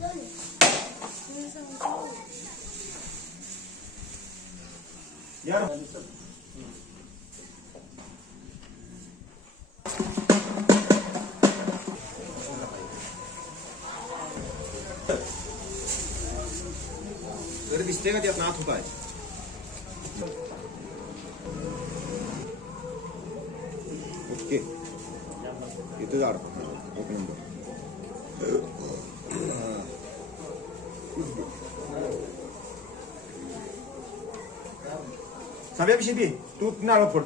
तर दिसते का त्यात नाथ काय ओके इथं झाड एक नंबर सगळ्याविषयी दे तू नारळ फोड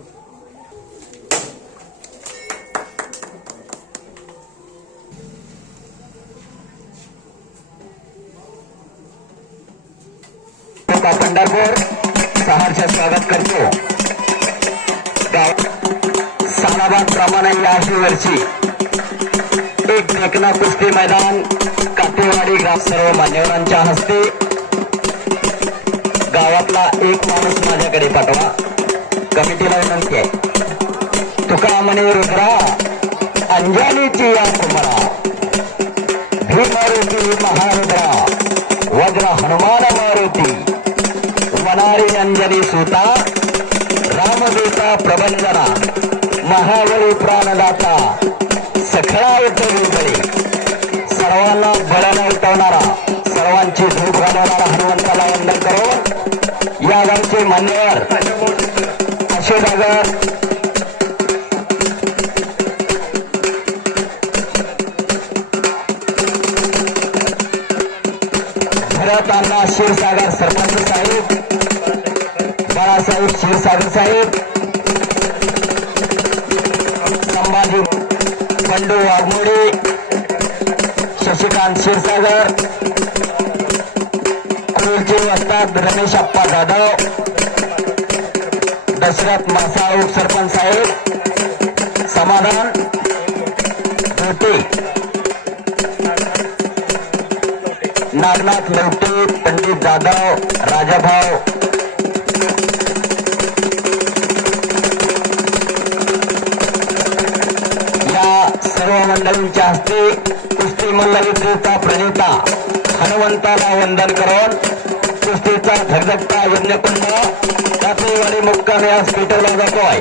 पंढरपूर सहर्ष स्वागत करतो. सालाबाद प्रमाणे याही वर्षी एक देखना कुस्ती मैदान कातेवाडी गाव सर्व मान्यवरांच्या हस्ते. गावातला एक माणूस माझ्याकडे पाठवा. कमिटीला विनंती आहे. तुका म्हणे रुद्रा अंजनीची या कुमारा भीमरूपी महारुद्रा वज्र हनुमान मारुती वनारी अंजनी सुता रामदूता प्रबंधना महाबली प्राणदाता सखळा उठवली बळी सर्वांना बळाला उठवणारा सर्वांची झोप घालवणारा हनुमंताला वंदन करून या गावचे मान्यवर अशोकनगर भरतांना क्षीरसागर सरपंच साहेब बाळासाहेब क्षीरसागर साहेब संभाजी बंडू वाघमोडे शशिकांत क्षीरसागर कुलचे वस्ताद रमेश अप्पा जाधव दशरथ मासाळ उपसरपंच साहेब समाधान गोटे नागनाथ लवटे पंडित जाधव राजाभाऊ या सर्व मंडळींच्या हस्ते कुस्ती मल्लविद्येचा प्रणेता हनुमंताला वंदन करून कुस्तीचा धगधगता यज्ञकुंड कातेवाडी मुक्कामी आज पेटवला जातोय.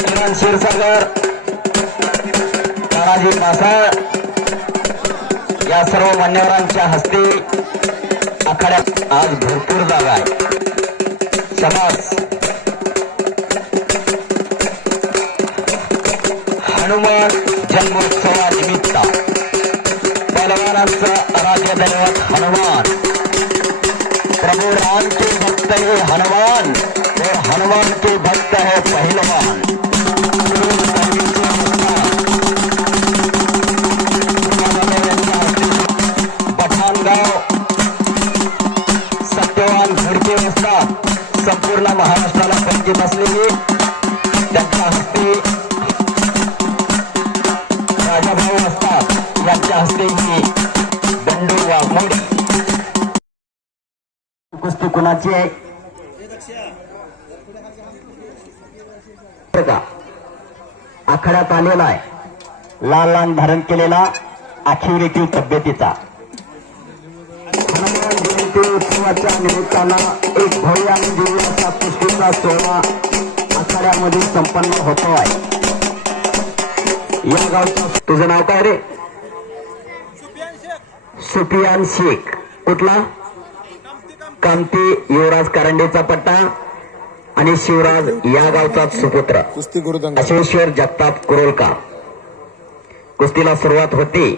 किरण क्षीरसागर तानाजी मासाळ या सर्व मान्यवरांच्या हस्ते आखाड्यात आज भरपूर जागा आहे. समाज हनुमान जन्मोत्सवानिमित्त बलवानांचा आराध्य दैवत हनुमान प्रभु राम के भक्त है हनुमान और हनुमान के भक्त है पहलवान. सत्यवान घडके असतात संपूर्ण महाराष्ट्राला परिचित असलेले त्यांच्या हस्ते राजाभाऊ असतात यांच्या हस्ते ही बंडू वाघमोडे कुस्ती कुणाची आहे आखाड्यात आलेला आहे. लाल लाल धारण केलेला आखिरीतील तब्येतीचा हनुमान जयंती उत्सवाच्या निमित्तानं एक भव्य आणि दिव्य असा कुस्तीचा सोहळा आखाड्यामध्ये संपन्न होतो आहे. या गावचं तुझं नाव काय रे? सुफियान शेख. कुठला? कामती युवराज कारंडेचा पट्टा आणि शिवराज या गावचा सुपुत्र अशेश्वर जगताप कुरोलकर. कुस्तीला सुरुवात होती.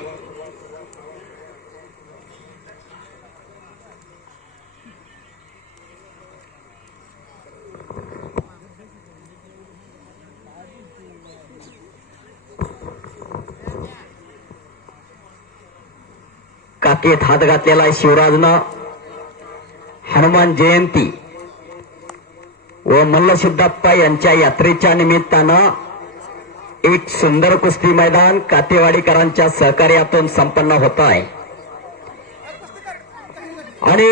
काकेत हात घातलेला आहे शिवराजनं. हनुमान जयंती व मल्लसिद्धप्पा यांच्या यात्रेच्या निमित्तानं एक सुंदर कुस्ती मैदान कातेवाडीकरांच्या सहकार्यातून संपन्न होत आहे. आणि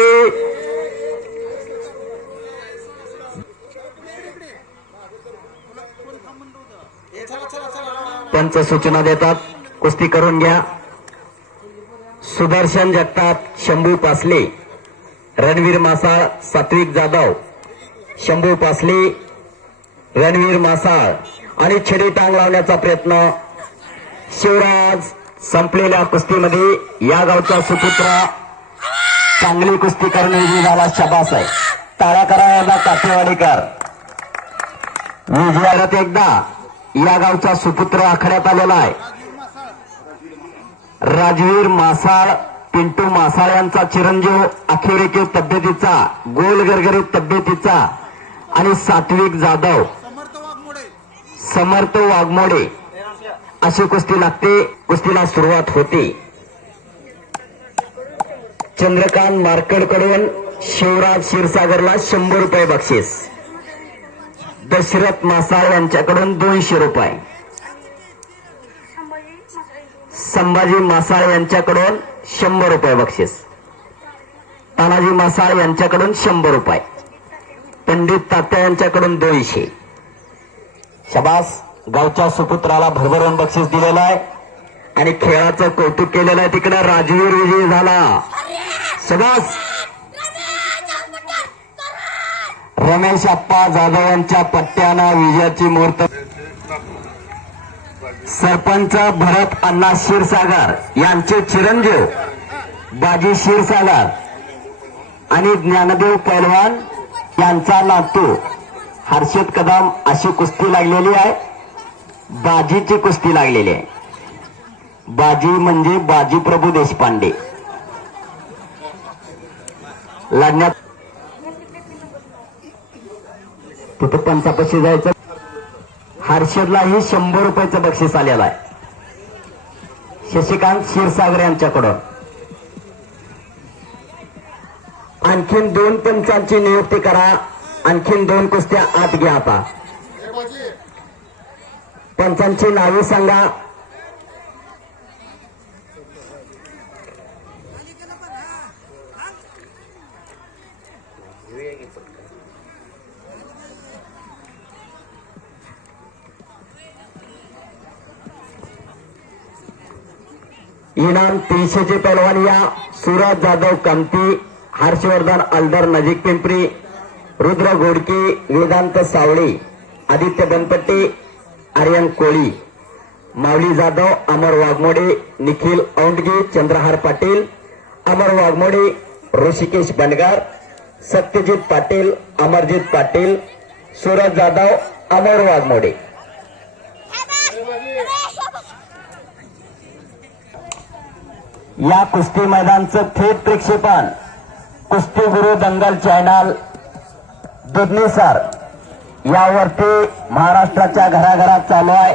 पंच सूचना देतात कुस्ती करून घ्या. सुदर्शन जगताप, शंभू पासले, रणवीर मासाळ, सात्विक जाधव, शंभू पासले, रणवीर मासाळ आणि छडी टांग लावण्याचा प्रयत्न. शिवराज संपलेल्या कुस्तीमध्ये या गावचा सुपुत्र चांगली कुस्ती करणे झाला. शाबास आहे. टाळ्या करा याला काठेवाडीकर. विजयात एकदा या गावचा सुपुत्र आखड्यात आलेला आहे. राजवीर मासाळ, पिंटू मासाळ यांचा चिरंजीव अखेरेखीव तब्येतीचा, गोल गरगरीत तब्येतीचा आणि सात्विक जाधव, समर्थ वाघमोडे अशी कुस्ती लागते. कुस्तीला सुरुवात होते. चंद्रकांत मार्कडकडून शिवराज क्षीरसागरला 100 रुपये बक्षीस. दशरथ मासाळ यांच्याकडून 200 रुपये. संभाजी मासाळ यांच्याकडून 100 रुपये बक्षीस. तानाजी मासाळ यांच्याकडून 100 रुपये. पंडित तात्या यांच्याकडून 200. शाबास. गावच्या सुपुत्राला भरभरून बक्षीस दिलेलं आहे आणि खेळाचं कौतुक केलेलं आहे. तिकडे राजवीर विजयी झाला. शाबास. रमेश आप्पा जाधव यांच्या पट्ट्यानं विजयाची मुहूर्त. सरपंच भरत अण्णा क्षीरसागर यांचे चिरंजीव बाजी क्षीरसागर आणि ज्ञानदेव पैलवान यांचा नातू हर्षद कदम अशी कुस्ती लागलेली आहे. बाजीची कुस्ती लागलेली आहे. बाजी म्हणजे बाजीप्रभू देशपांडे लढण्यात. तिथे पंचापाशी जायचं. हर्षदलाही 100 रुपयाचं बक्षीस आलेलं आहे. शशिकांत क्षीरसागर यांच्याकडून. आणखीन 2 पंचांची नियुक्ती करा. आणखीन 2 कुस्त्या आत घ्या. आता पंचांची नावे सांगा. इनाम 300चे पैलवान या सूरज जाधव कामती, हर्षवर्धन अलदर नजीक पिंपरी, रुद्र घोडके, वेदांत सावळे, आदित्य बनपट्टे, आर्यन कोळी, माऊली जाधव, अमर वाघमोडे, निखिल औंडगे, चंद्रहार पाटील, अमर वाघमोडे, ऋषिकेश बनगार, सत्यजित पाटील, अमरजित पाटील, सूरज जाधव, अमर वाघमोडे. या कुस्ती मैदानचं थेट प्रक्षेपण कुस्तीगुरु दंगल चॅनल दुधनी सर यावरती महाराष्ट्राच्या घराघरात चालू आहे.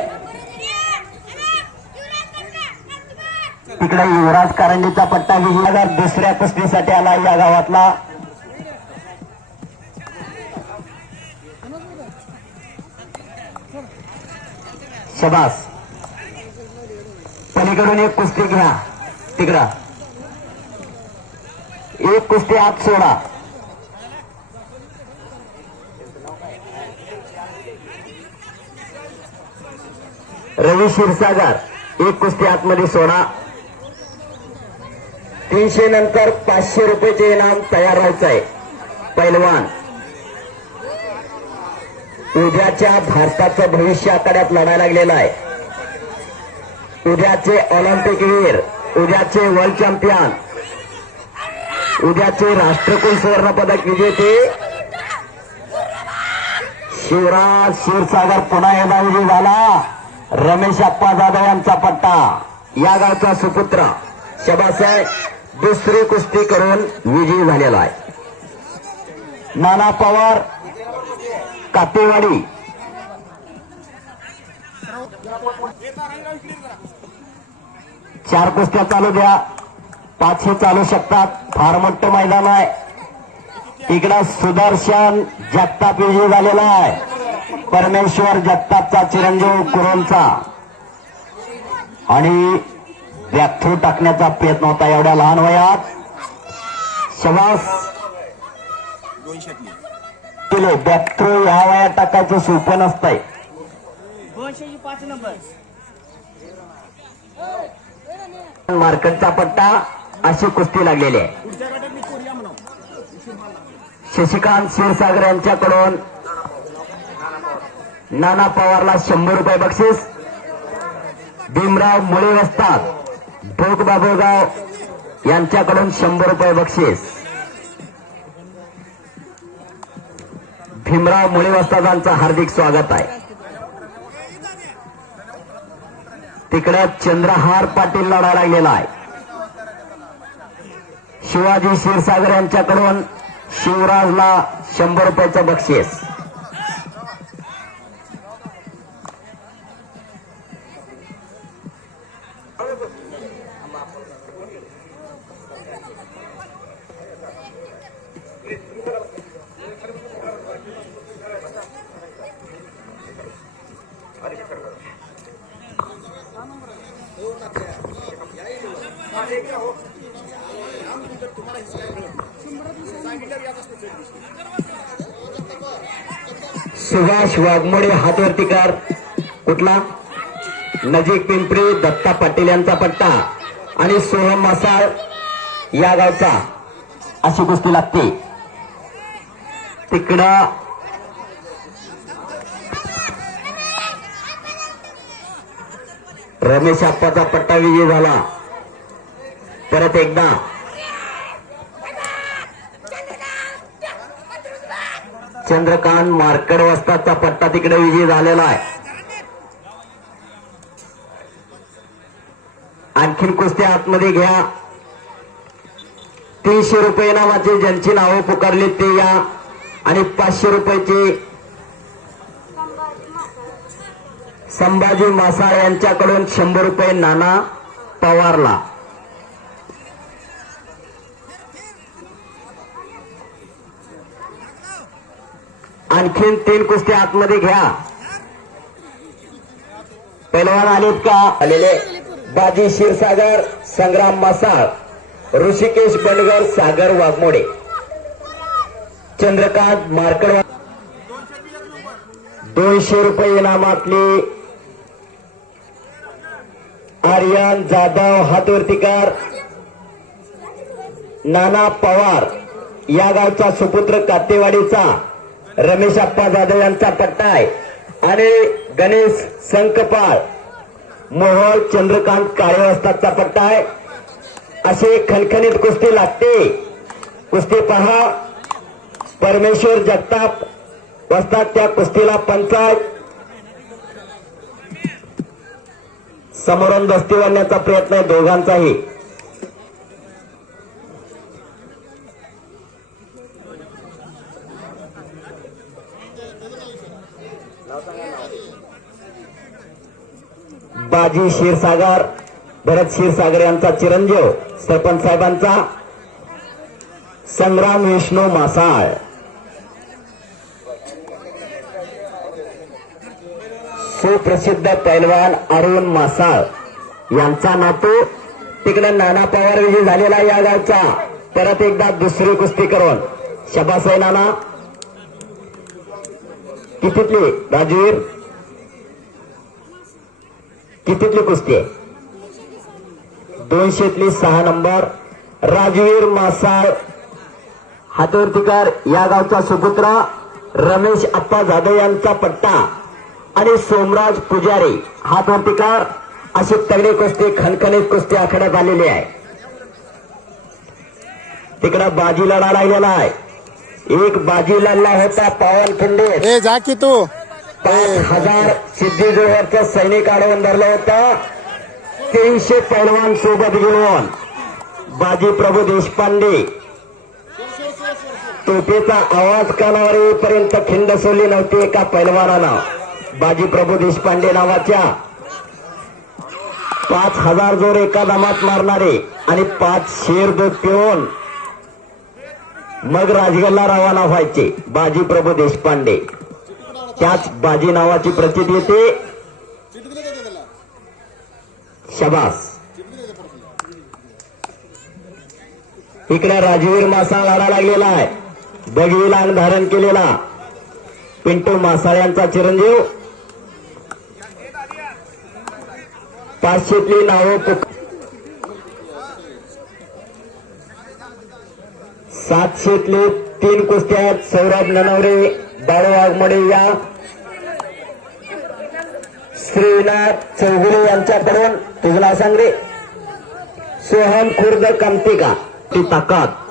तिकडे युवराज कारंडीचा पट्टा विजयावर दुसऱ्या कुस्तीसाठी आला या गावातला. शबास. पलीकडून एक कुस्ती घ्या. तिकडं एक कुस्ती आत सोडा. रवी क्षीरसागर एक कुस्ती आतमध्ये सोडा. 300 नंतर 500 रुपयाचे इनाम तयार व्हायचं आहे. पैलवान उद्याच्या भारताचं भविष्य आखाड्यात लढायला लागलेलं आहे. उद्याचे ऑलिम्पिक वीर, उद्याचे वर्ल्ड चॅम्पियन, उद्याचे राष्ट्रकुल सुवर्ण पदक विजेते शिवराज क्षीरसागर पुन्हा एकदा विजयी झाला. रमेश आप्पा जाधव यांचा पट्टा या गावचा सुपुत्र. शबास आहे. दुसरी कुस्ती करून विजयी झालेला आहे. नाना पवार कातेवाडी. चार कुस्त्या चालू द्या. 5 चालू शकतात. फार मोठं मैदान आहे. इकडं सुदर्शन जगताप विजयी झालेला आहे. परमेश्वर जगतापचा चिरंजीव कुरोंचा आणि व्याख्यू टाकण्याचा प्रयत्न होता एवढ्या लहान वयात. शबास केले. व्याख्यू या वयात टाकायचं सोपं नसतंय. 205 नंबर मार्केटचा पट्टा अशी कुस्ती लागलेली आहे. पुढच्या गटात मी कोरिया म्हणा. शशिकांत क्षीरसागर यांच्याकडून नाना पवारला 100 रुपये बक्षीस. भीमराव मुळे वस्ताद भोग बाबुळगाव यांच्याकडून 100 रुपये बक्षीस. भीमराव मुळे वस्तादांचं हार्दिक स्वागत आहे. तिकडे चंद्रहार पाटील लढा लागलेला आहे. शिवाजी क्षीरसागर यांच्याकडून शिवराजला 100 रुपयाचं बक्षीस. सुभाष वाघमोडे हातवरती कर. कुठला? नजीक पिंपरी दत्ता पाटील यांचा पट्टा आणि सोहम मासाळ या गावचा अशी कुस्ती लागते. तिकडं रमेश आप्पाचा पट्टा विजय झाला. परत एकदा चंद्रकांत मार्कड वस्तादचा पट्टा तिकडे विजय झालेला आहे. आणखीन कुस्ती आतमध्ये घ्या. 300 रुपये नावाचे ज्यांची नावं पुकारली ते या आणि 500 रुपयाचे संभाजी मासाळ यांच्याकडून 100 रुपये नाना पवारला. आणखीन 3 कुस्ती आतमध्ये घ्या. पैलवान आलेत का? आलेले बाजी क्षीरसागर, संग्राम मासाळ, ऋषिकेश बंडगर, सागर वाघमोडे, चंद्रकांत मार्कड. 200 रुपये इनामातली आर्यन जाधव हातवरतीकर, नाना पवार या गावचा सुपुत्र कातेवाडीचा रमेश आप्पा जाधव यांचा पट्टा आहे आणि गणेश संकपाळ मोहोळ चंद्रकांत काळे वस्तादचा पट्टा आहे. असे खणखणीत कुस्ती लागते. कुस्ती पहा. परमेश्वर जगताप वस्ताद त्या कुस्तीला पंचायत. समोरून दस्ती वाढण्याचा प्रयत्न आहे दोघांचाही. बाजी क्षीरसागर, भरत क्षीरसागर यांचा चिरंजीव सरपंच साहेबांचा संग्राम विष्णू मासाळ, सुप्रसिद्ध पैलवान अरुण मासाळ यांचा नातू तिकडे नाना पवार विजयी झालेला या गावचा. परत एकदा दुसरी कुस्ती करून शबास आहे नाना. कितीतली राजवीर? कितीतली कुस्ती आहे? 200तली 6 नंबर. राजवीर मासाळ हातवरतीकर या गावचा सुपुत्र रमेश आप्पा जाधव यांचा पट्टा आणि सोमराज पुजारी हातवरतीकर. अशी तगडी कुस्ती खणखणीत कुस्ती आखण्यात आलेली आहे. तिकडे बाजी लढा लागलेला आहे. एक बाजी लढला होता पावनखिंडे. जा की तू 5000 सिद्धीजवळचं सैनिक अडवून धरलं होतं. 300 पैलवान सोबत घेऊन बाजी प्रभू देशपांडे तोफेचा आवाज कानावर येईपर्यंत खिंड सोडली नव्हती एका पैलवानानं. बाजी प्रभू देशपांडे नावाच्या 5000 जोर एका दमात मारणारे आणि 5 शेर दूध पिऊन मग राजगडला रवाना व्हायचे बाजी प्रभू देशपांडे. त्याच बाजी नावाची प्रचिती येते. शबास. इकडे राजवीर मासाळ लढा लागलेला आहे. बघीला अंग धारण केलेला पिंटू मासाळ यांचा चिरंजीव. 500तली नावं 700तले 3 कुस्त्या आहेत. सौरभ ननवरे, बाळू वाघमोडे या श्रीनाथ चौगुले यांच्याकडून. तुझं नाव सांग रे. सोहम खुर्द कामतिका. ती ताकद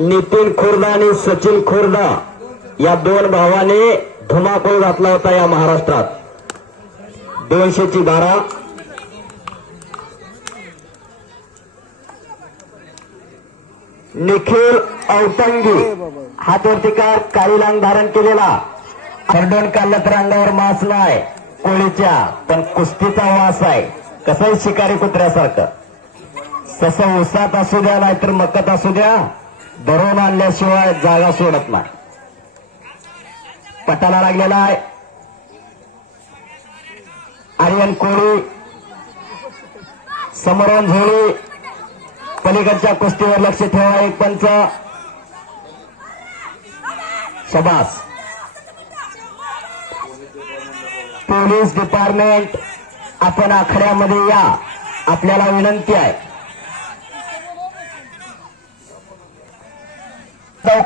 नितीन खुर्द आणि सचिन खुर्द या 2 भावाने धुमाकूळ घातला होता या महाराष्ट्रात. 200ची 12. निखिल औटंगी हातोर्तिकार काळी लांग धारण केलेला. खरडून काढलं तर अंगावर मांस नाही कोळीच्या, पण कुस्तीचा वास आहे. कसं शिकारी कुत्र्यासारखं. तसं उसात असू द्या नाहीतर मकत असू द्या, धरून आणल्याशिवाय जागा सोडत नाही. पटाला लागलेला आहे आर्यन कोळी. समोरून झोळी. पलीकडच्या कुस्तीवर लक्ष ठेवा. एक पंच. शबास. पोलीस डिपार्टमेंट आपण आखाड्यामध्ये या, आपल्याला विनंती आहे.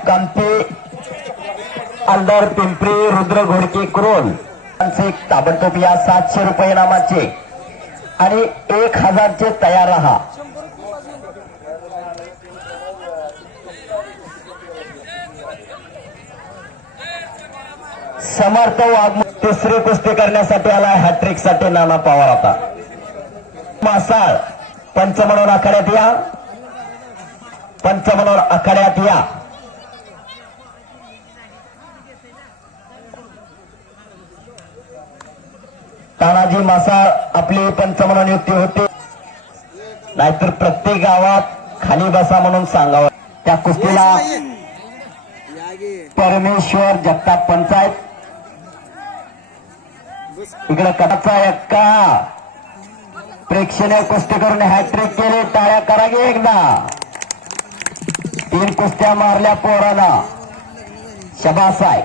कामते आलदार पिंपरी रुद्र घोडके क्रोल ताबडतोब या 700 रुपये इनामाचे आणि 1000चे तयार राहा. समर्थ वाघ तिसरी कुस्ती करण्यासाठी आलाय. हॅट्रिक साठी नाना पवार. आता मासाळ पंच म्हणून आखाड्यात या. पंच म्हणून आखाड्यात या. तानाजी मासाळ आपली पंच म्हणून युक्ती होते, नाहीतर प्रत्येक गावात खाली बसा म्हणून सांगावं. त्या कुस्तीला परमेश्वर जगताप पंचायत. इकडे कटाचा एक्का प्रेक्षणीय कुस्ती करून हॅट्रिक केले. टाळ्या करा गे एकदा. 3 कुस्त्या मारल्या पोराला. शबास आहे.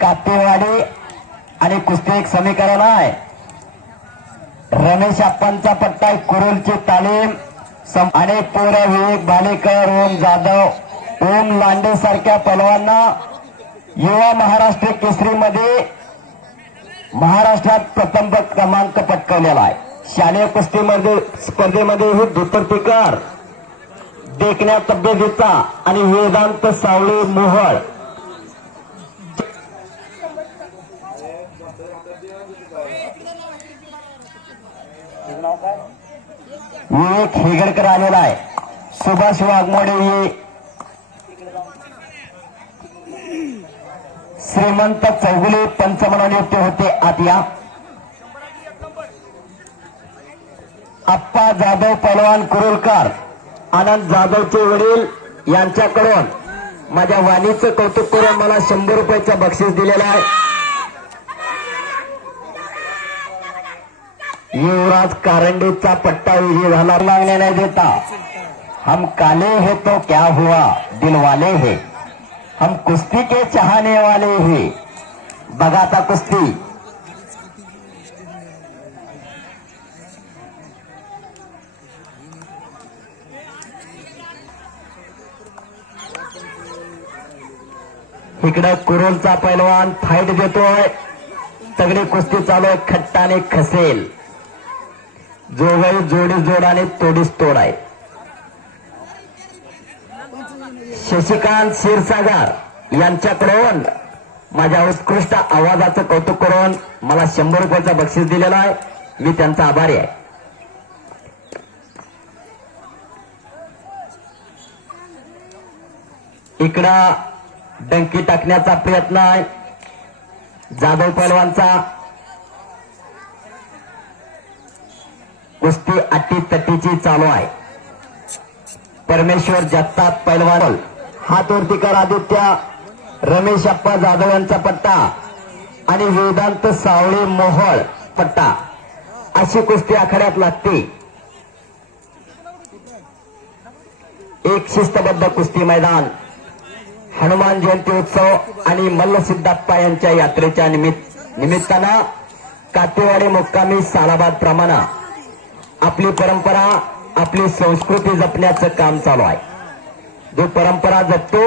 कातेवाडी आणि कुस्ती एक समीकरण आहे. रमेश अप्पांचा पट्टा कुरुलची तालीम. अनेक पोऱ्या विवेक भालेकर, ओम जाधव, ओम लांडे सारख्या पहलवांना युवा महाराष्ट्र केसरीमध्ये महाराष्ट्रात प्रथम क्रमांक पटकावलेला आहे. शालेय कुस्तीमध्ये स्पर्धेमध्ये ही दुतर्तीकार देखण्या तब्येतीचा आणि वेदांत सावळे मोहळ विवेक हेगडकर आलेला आहे. सुभाष वाघमोडे हे श्रीमंत चौगुले पंच म्हणून नियुक्त होते. आत या. आप्पा जाधव पहलवान कुरुलकर, आनंद जाधवचे वडील यांच्याकडून माझ्या वाणीचं कौतुक करून मला 100 रुपयाचं बक्षीस दिलेलं आहे. युवराज कारंडेचा पट्टा विजय झाला. मागण्या नहीं देता. हम काले हैं तो क्या हुआ, दिल वाले हैं. हम कुस्ती के चाहने वाले हैं. बघा आता कुस्ती. इकडे कुरोलचा पैलवान फाईट देतोय. तगडी कुस्ती चालू आहे. खट्टाने खसेल. जोगाई जोडी जोडाने तोडीस तोड आहे. शशिकांत क्षीरसागर यांच्याकडून माझ्या उत्कृष्ट आवाजाचं कौतुक करून मला 100 रुपयाचं बक्षीस दिलेलं आहे. मी त्यांचा आभारी आहे. इकडं डंकी टाकण्याचा प्रयत्न आहे जाधव पहलवानचा. कुस्ती अटी तटीची चालू आहे. परमेश्वर जगताप पहलवान, हातोर्तीकर आदित्य, रमेश अप्पा जाधव यांचा पट्टा आणि वेदांत सावळे मोहोळ पट्टा अशी कुस्ती आखाड्यात लागते. एक शिस्तबद्ध कुस्ती मैदान हनुमान जयंती उत्सव आणि मल्लसिद्धप्पा यांच्या यात्रेच्या निमित्तानं कातेवाडी मुक्कामी सालाबाद प्रमाणे आपली परंपरा, आपली संस्कृती जपण्याचं काम चालू आहे. जो परंपरा जपतो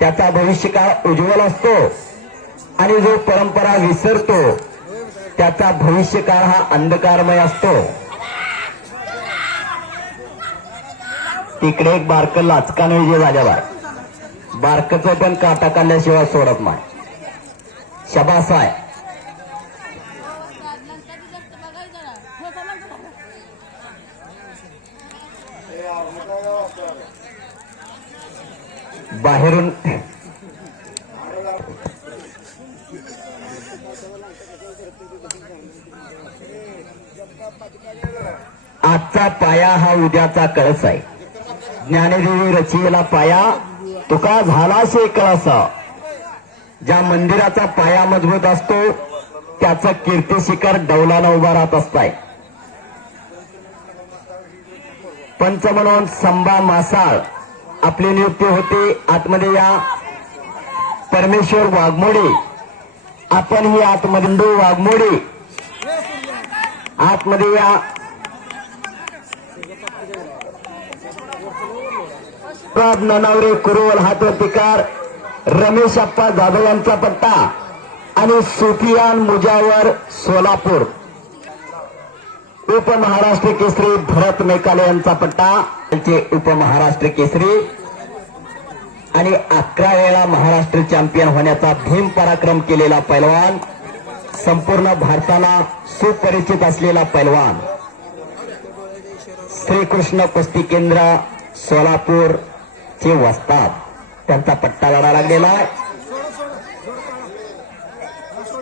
त्याचा भविष्यकाळ उज्ज्वल असतो आणि जो परंपरा विसरतो त्याचा भविष्यकाळ हा अंधकारमय असतो. तिकडे एक बारकं लाचकान जे झाल्यावर बारकचं पण काटा काढल्याशिवाय सोडत नाही. शबास आहे. बाहेरून आजचा पाया हा उद्याचा कळस आहे. ज्ञानदेवी रचिलेला पाया तुका झाला शे कळसा. ज्या मंदिराचा पाया मजबूत असतो त्याचं कीर्ती शिखर डौलानं उभा राहत असताय. पंच म्हणून संभा मासाळ आपली नियुक्ती होती. आतमध्ये या परमेश्वर वाघमोडे, आपण ही आतमध्ये वाघमोडे आतमध्ये या ननावरे कुरुवल हातवरतीकार रमेश अप्पा जाधव यांचा पट्टा आणि सुफियान मुजावर सोलापूर. उपमहाराष्ट्र केसरी भरत मेकाले यांचा पट्टा. त्यांचे उपमहाराष्ट्र केसरी आणि 11 वेळा महाराष्ट्र चॅम्पियन होण्याचा भीम पराक्रम केलेला पैलवान, संपूर्ण भारताला सुपरिचित असलेला पैलवान, श्रीकृष्ण कुस्ती केंद्र सोलापूर चे वस्ताद, त्यांचा पट्टा लढा लागलेला आहे.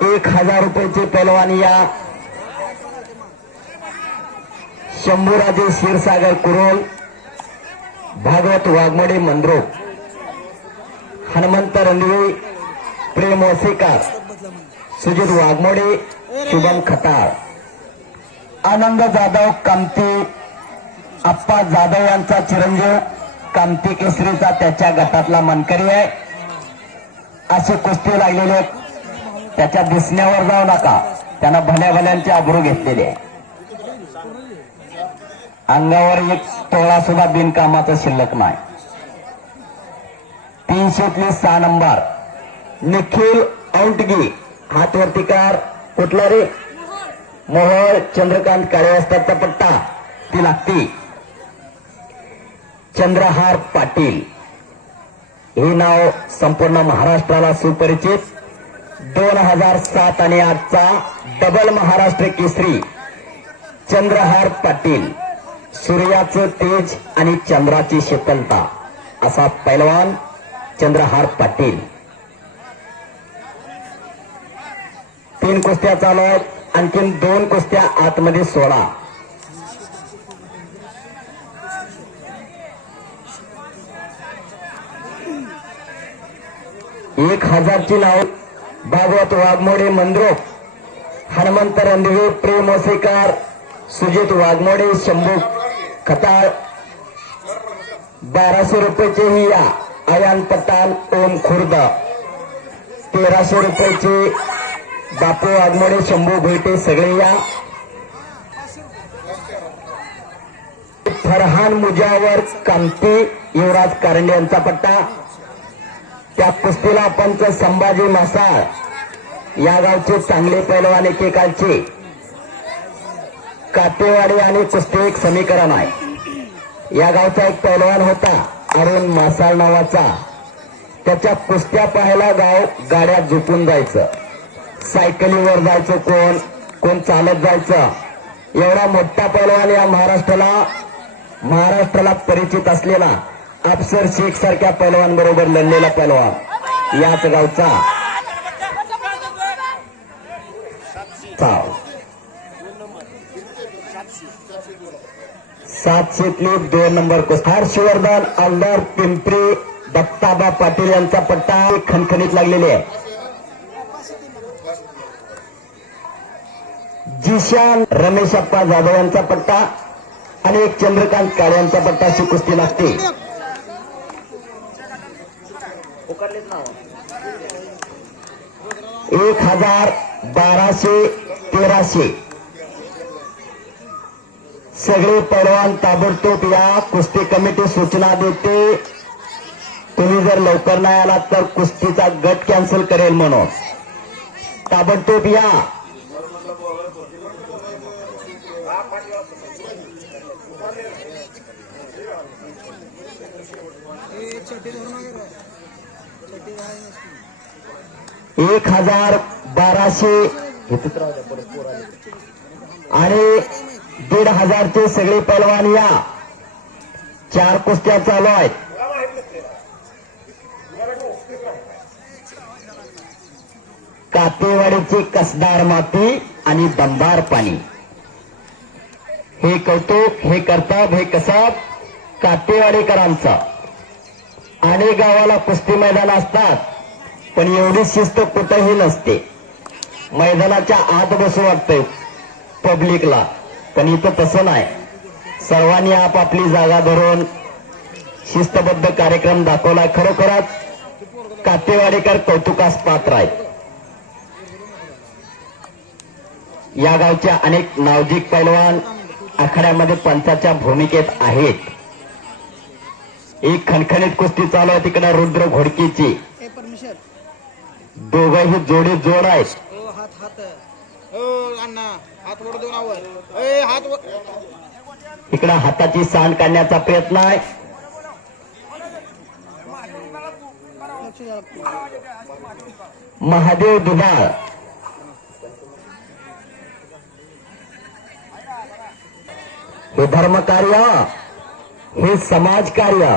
1000 रुपयाचे पैलवान या शंभूराजे क्षीरसागर कुरोल, भागवत वाघमोडे मंद्रोप, हनुमंत रणदिवे, प्रेम ओसेकर, सुजित वाघमोडे, शुभम खताळ, आनंद जाधव कामती, अप्पा जाधव यांचा चिरंजीव कामती केसरीचा त्याच्या गटातला मानकरी आहे. असे कुस्ती लागलेले त्याच्या दिसण्यावर जाऊ नका. त्यांना भल्या भल्यांचे आबरू घेतलेले आहे. अंगावर एक तोळा सुद्धा बिनकामाचा शिल्लक नाही. 306 नंबर निखिल औंटगी हातवर्तीकार. कुठला रे? मोहोळ चंद्रकांत काळे असताचा पट्टा ती लागती. चंद्रहार पाटील हे नाव संपूर्ण महाराष्ट्राला सुपरिचित. 2007 आणि 8चा डबल महाराष्ट्र केसरी चंद्रहार पाटील. सूर्याचं तेज आणि चंद्राची शीतलता असा पैलवान चंद्रहार पाटील. 3 कुस्त्या चालू आहेत. आणखीन 2 कुस्त्या आतमध्ये 16. एक 1000ची नाव भागवत वाघमोडे मंद्रोप, हनुमंत रणदिवे, प्रेम ओसेकर, सुजित वाघमोडे, शंभू खताळ. 1200 रुपयाचे ही या आयान पठाण ओम खुर्द. 1300 रुपयाचे बापू वाघमोडे, शंभू भोईटे सगळे या. फरहान मुजावर कामती युवराज कारंडे यांचा पट्टा. त्या कुस्तीला पंच संभाजी मासाळ या गावचे चांगले पैलवान एकेकालचे. कातेवाडी आणि कुस्ती एक समीकरण आहे. या गावचा एक पैलवान होता अरुण मासाळ नावाचा. त्याच्या कुस्त्या पाहायला गाव गाड्या झुपून जायचं. सायकलीवर जायचं, कोण चालत जायचं. एवढा मोठा पैलवान या महाराष्ट्राला परिचित असलेला अफसर शेख सारख्या पैलवान बरोबर लढलेला पैलवान याच गावचा. 702 2 नंबर कुस्ती. हर्षवर्धन आमदार पिंपरी दत्ताबा पाटील यांचा पट्टा खणखणीत लागलेले आहे. जिशान रमेश अप्पा जाधव यांचा पट्टा आणि एक चंद्रकांत काळे यांचा पट्टा अशी कुस्ती लागते. 1000, 1200, 1300 सगळे पैलवान ताबडतोब या. कुस्ती कमिटी सूचना देते तुम्ही जर लवकर नाही आलात तर कुस्तीचा गट कॅन्सल करेल म्हणून ताबडतोब या. एक 1200 आणि 1500चे सगळे पैलवान या. 4 कुस्त्या चालू आहेत. कातेवाडीची कसदार माती आणि दमदार पाणी. हे कौतुक, हे कर्तव्य, हे कसब कातेवाडीकरांचं. अनेक गावाला कुस्ती मैदान असतात पण एवढी शिस्त कुठंही नसते. मैदानाच्या आत बसू वाटतंय पब्लिकला, पण इथं तसं नाही. सर्वांनी आपापली जागा धरून शिस्तबद्ध कार्यक्रम दाखवला. खरोखरच कातेवाडीकर कौतुकास पात्र आहेत. या गावच्या अनेक नावजिक पैलवान आखाड्यामध्ये पंचाच्या भूमिकेत आहेत. एक खणखणीत कुस्ती चालू आहे तिकडे रुद्र घोडकीची. दोघंही जोडी जोड आहेत. इकडे हाताची सांड काढण्याचा प्रयत्न आहे. महादेव दुधाळ हे धर्मकार्य, हे समाजकार्य.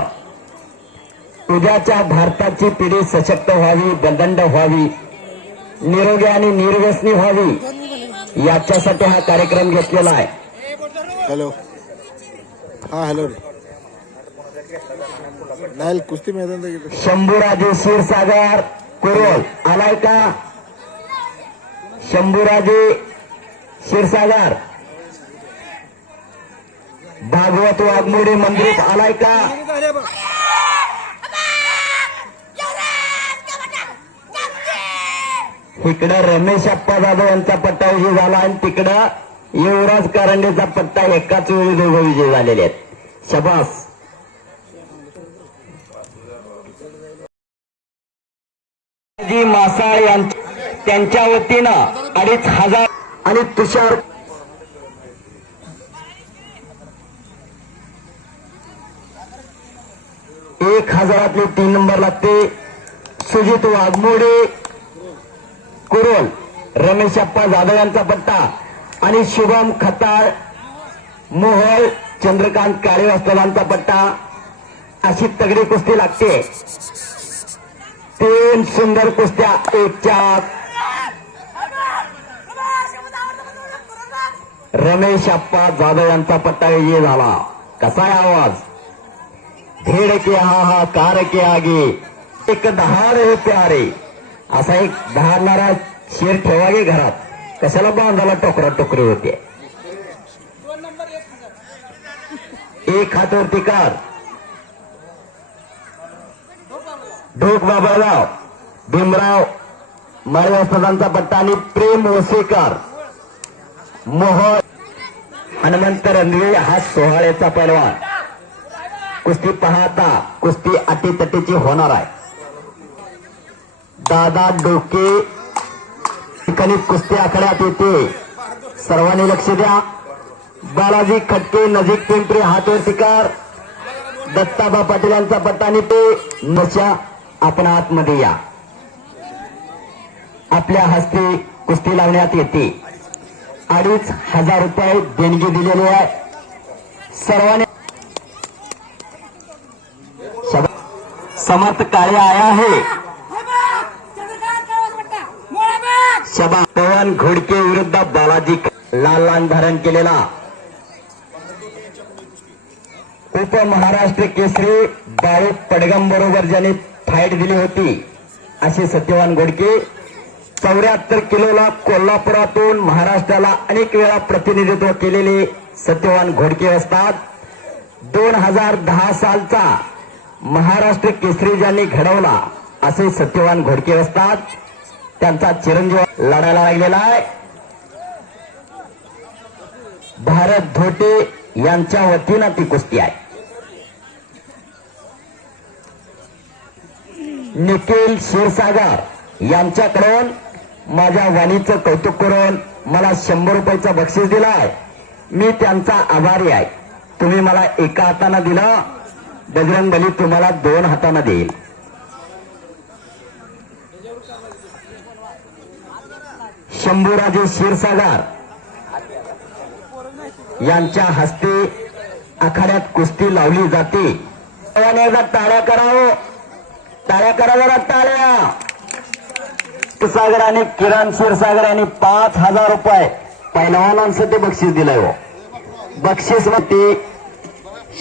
उद्याच्या भारताची पिढी सशक्त व्हावी, बंदंड व्हावी, निरोगी आणि निर्व्यसनी व्हावी याच्यासाठी हा कार्यक्रम घेतलेला आहे. हॅलो, हा हॅलो नाही कुस्ती मैदान. शंभूराजे क्षीरसागर कुरोल आलाय का? शंभूराजे क्षीरसागर भागवत वाघमोडे मंदिरात आलाय का? इकडं रमेश अप्पा जाधव यांचा पट्टा विजय झाला आणि तिकडं युवराज कारंडेचा पट्टा एकाच वेळी दोघं विजय झालेले आहेत. शबास. मासाळ त्यांच्या वतीनं 2500 आणि तुषार 1000 3 नंबर लागते. सुजित वाघमोडे कुरोल, रमेश अप्पा जाधव यांचा पट्टा आणि शुभम खताळ मोहोळ चंद्रकांत काळे वास्तवांचा पट्टा. अशी तगडी कुस्ती लागते. 3 सुंदर कुस्त्या एकच्या रमेश अप्पा जाधव यांचा पट्टा विजय झाला. कसा आहे आवाज? धीड के हाहाकार के आगे एक दहाड हे प्यारे. असा एक दहाडणारा शेर ठेवा गे घरात. कशाला बांधाला टोकरा टोकरी होते. एक हातवरती कार ढोक बाबाराव भीमराव माळीवास्तवांचा पट्टा आणि प्रेम ओसेकर मोहन हनुमंत रणवे हा सोहाळ्याचा पैलवान. कुस्ती पाहता कुस्ती अटीतटीची होणार आहे. दादा डोके ठिकाणी कुस्ती आखाड्यात येते. सर्वांनी लक्ष द्या. बालाजी खटके नजीक पिंपरी हातवरती कार दत्ताबा पाटील यांचा पट्टा आणि ते नशा आपण आतमध्ये या. आपल्या हस्ते कुस्ती लावण्यात येते. 2500 रुपये देणगी दिलेली आहे. सर्वांनी समर्थ काळे आया है. शबा पवन घोडके विरुद्ध बालाजी लाल धारण केलेला उपमहाराष्ट्र केसरी बाळू पडगम बरोबर ज्याने फाईट दिली होती असे सत्यवान घोडके. 74 किलोला कोल्हापुरातून महाराष्ट्राला अनेक वेळा प्रतिनिधित्व केलेले सत्यवान घोडके असतात. 2010 सालचा महाराष्ट्र केसरी ज्यांनी घडवला असे सत्यवान घोडके असतात. त्यांचा चिरंजीव लढायला लागलेला आहे. भारत धोटे यांच्या वतीनं ती कुस्ती आहे. निखिल क्षीरसागर यांच्याकडून माझ्या वाणीचं कौतुक करून मला 100 रुपयाचं बक्षीस दिलाय. मी त्यांचा आभारी आहे. तुम्ही मला एका हातानं दिलं, बजरंगबली तुम्हाला 2 हातानं देईल. शंभूराजे क्षीरसागर यांच्या हस्ते आखाड्यात कुस्ती लावली जाते. सर्वांनी एकदा टाळ्या करावं, टाळ्या करा जरा टाळ्या. क्षीरसागर आणि किरण क्षीरसागर यांनी 5,000 रुपये पहिलवानांसाठी बक्षीस दिलंय. हो बक्षीस मध्ये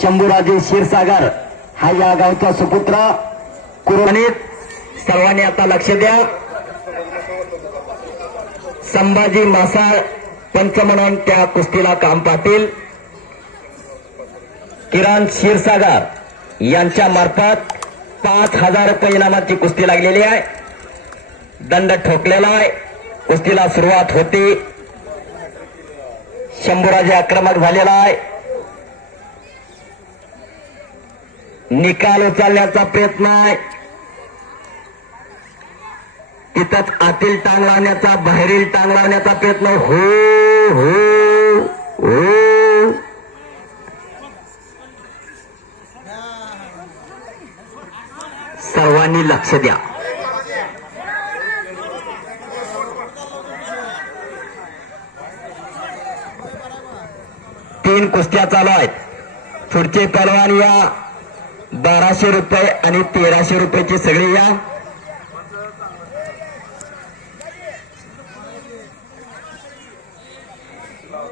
शंभूराजे क्षीरसागर हा या गावचा सुपुत्र कुरवणीत. सर्वांनी आता लक्ष द्या. संभाजी मासाळ पंच म्हणून त्या कुस्तीला काम पाहतील. किरण क्षीरसागर यांच्या मार्फत 5,000 रुपये इनामाची कुस्ती लागलेली आहे. दंड ठोकलेला आहे. कुस्तीला सुरुवात होती. शंभूराजे आक्रमक झालेला आहे. निकाल उचलण्याचा प्रयत्न आहे. तिथंच आतील टांग लावण्याचा, बाहेरील टांग लावण्याचा प्रयत्न. हो हो हो सर्वांनी लक्ष द्या. तीन कुस्त्या चालू आहेत. पुढचे पहलवान या 1200 रुपये आणि 1300 रुपयाची सगळी या.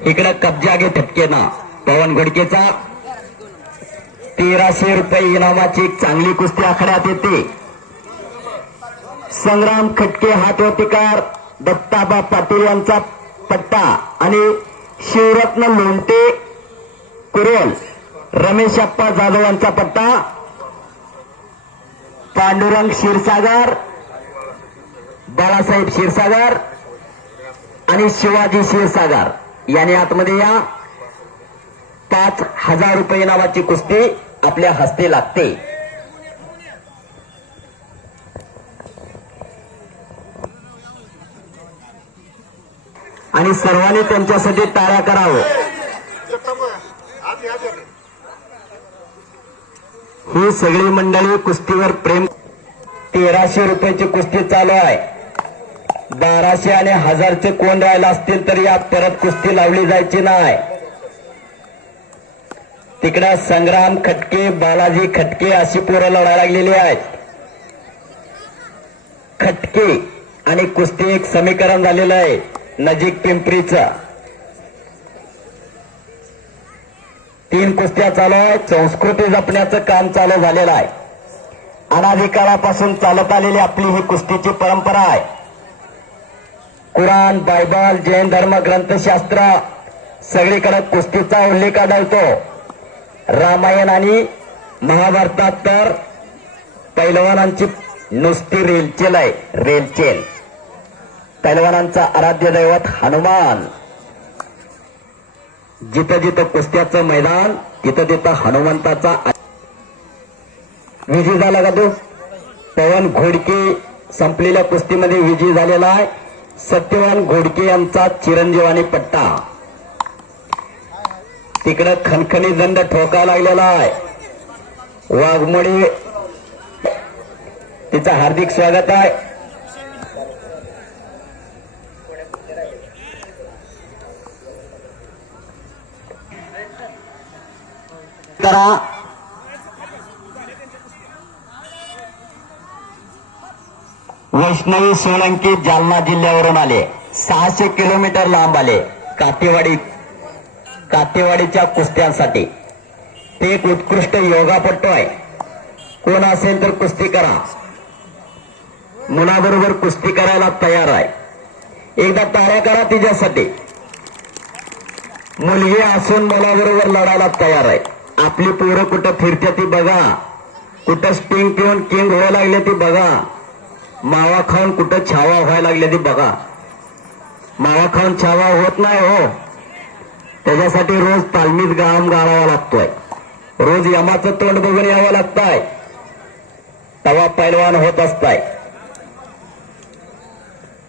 इकडे कब्जा घे ठपकेना पवन घोडकेचा. 1300 रुपये इनामाची एक चांगली कुस्ती आखाड्यात येते. संग्राम खटके हातवटीकार, दत्ताबा पाटील यांचा पट्टा आणि शिवरत्न लोंटे कुरोल, रमेशप्पा जाधव यांचा पट्टा. पांडुरंग क्षीरसागर, बाळासाहेब क्षीरसागर आणि शिवाजी क्षीरसागर यांनी आतमध्ये या. 5,000 रुपये इनामाची कुस्ती आपल्या हस्ते लागते. आणि सर्वांनी त्यांच्यासाठी टाळ्या करावं. ही सगळी मंडळी कुस्तीवर प्रेम. 1300 रुपयाची कुस्ती चालू आहे. 1200 आणि 1000चे कोण राहिला असतील तर यात परत कुस्ती लावली जायची नाही. तिकडे संग्राम खटके, बालाजी खटके अशी पोरं लढायला लागलेली आहेत. खटके आणि कुस्ती एक समीकरण झालेलं आहे नजीक पिंपरीचं. 3 कुस्त्या चालू आहेत. संस्कृती जपण्याचं काम चालू झालेलं आहे. अनाधिकारापासून चालत आलेली आपली ही कुस्तीची परंपरा आहे. कुराण, बायबल, जैन धर्म ग्रंथशास्त्र सगळीकडे कुस्तीचा उल्लेख आढळतो. रामायण आणि महाभारतात तर पैलवानांची नुसती रेलचेल आहे. रेलचेल. पैलवानांचा आराध्य दैवत हनुमान. जिथं जिथं कुस्त्याचं मैदान तिथं तिथं हनुमंताचा विजय झाला का तो. पवन घोडके संपलेल्या कुस्तीमध्ये विजयी झालेला आहे. सत्यवान घोडके यांचा चिरंजीवानी पट्टा. तिकडे खणखणी दंड ठोका लागलेला आहे. वाघमोडी तिचं हार्दिक स्वागत आहे. करा. वैष्णवी सोलंकी जालना जिल्ह्यावरून आले. 600 किलोमीटर लांब आले कातेवाडीच्या कुस्त्यांसाठी. ते एक उत्कृष्ट योगापट्टू आहे. कोण असेल तर कुस्ती करा. मुलाबरोबर कुस्ती करायला तयार आहे. एकदा टाळ्या करा तिच्यासाठी. मुलगी असून मुलाबरोबर लढायला तयार आहे. आपली पोरं कुठं फिरते ती बघा. कुठं स्टिंग पिऊन किंग व्हायला लागले ती बघा. मावा खाऊन कुठं छावा व्हायला लागले ती बघा. मावा खाऊन छावा होत नाही हो. त्याच्यासाठी रोज तालमीत गाळावा लागतोय. रोज यमाचं तोंड बघून यावं लागतंय. तवा पैलवान होत असताय.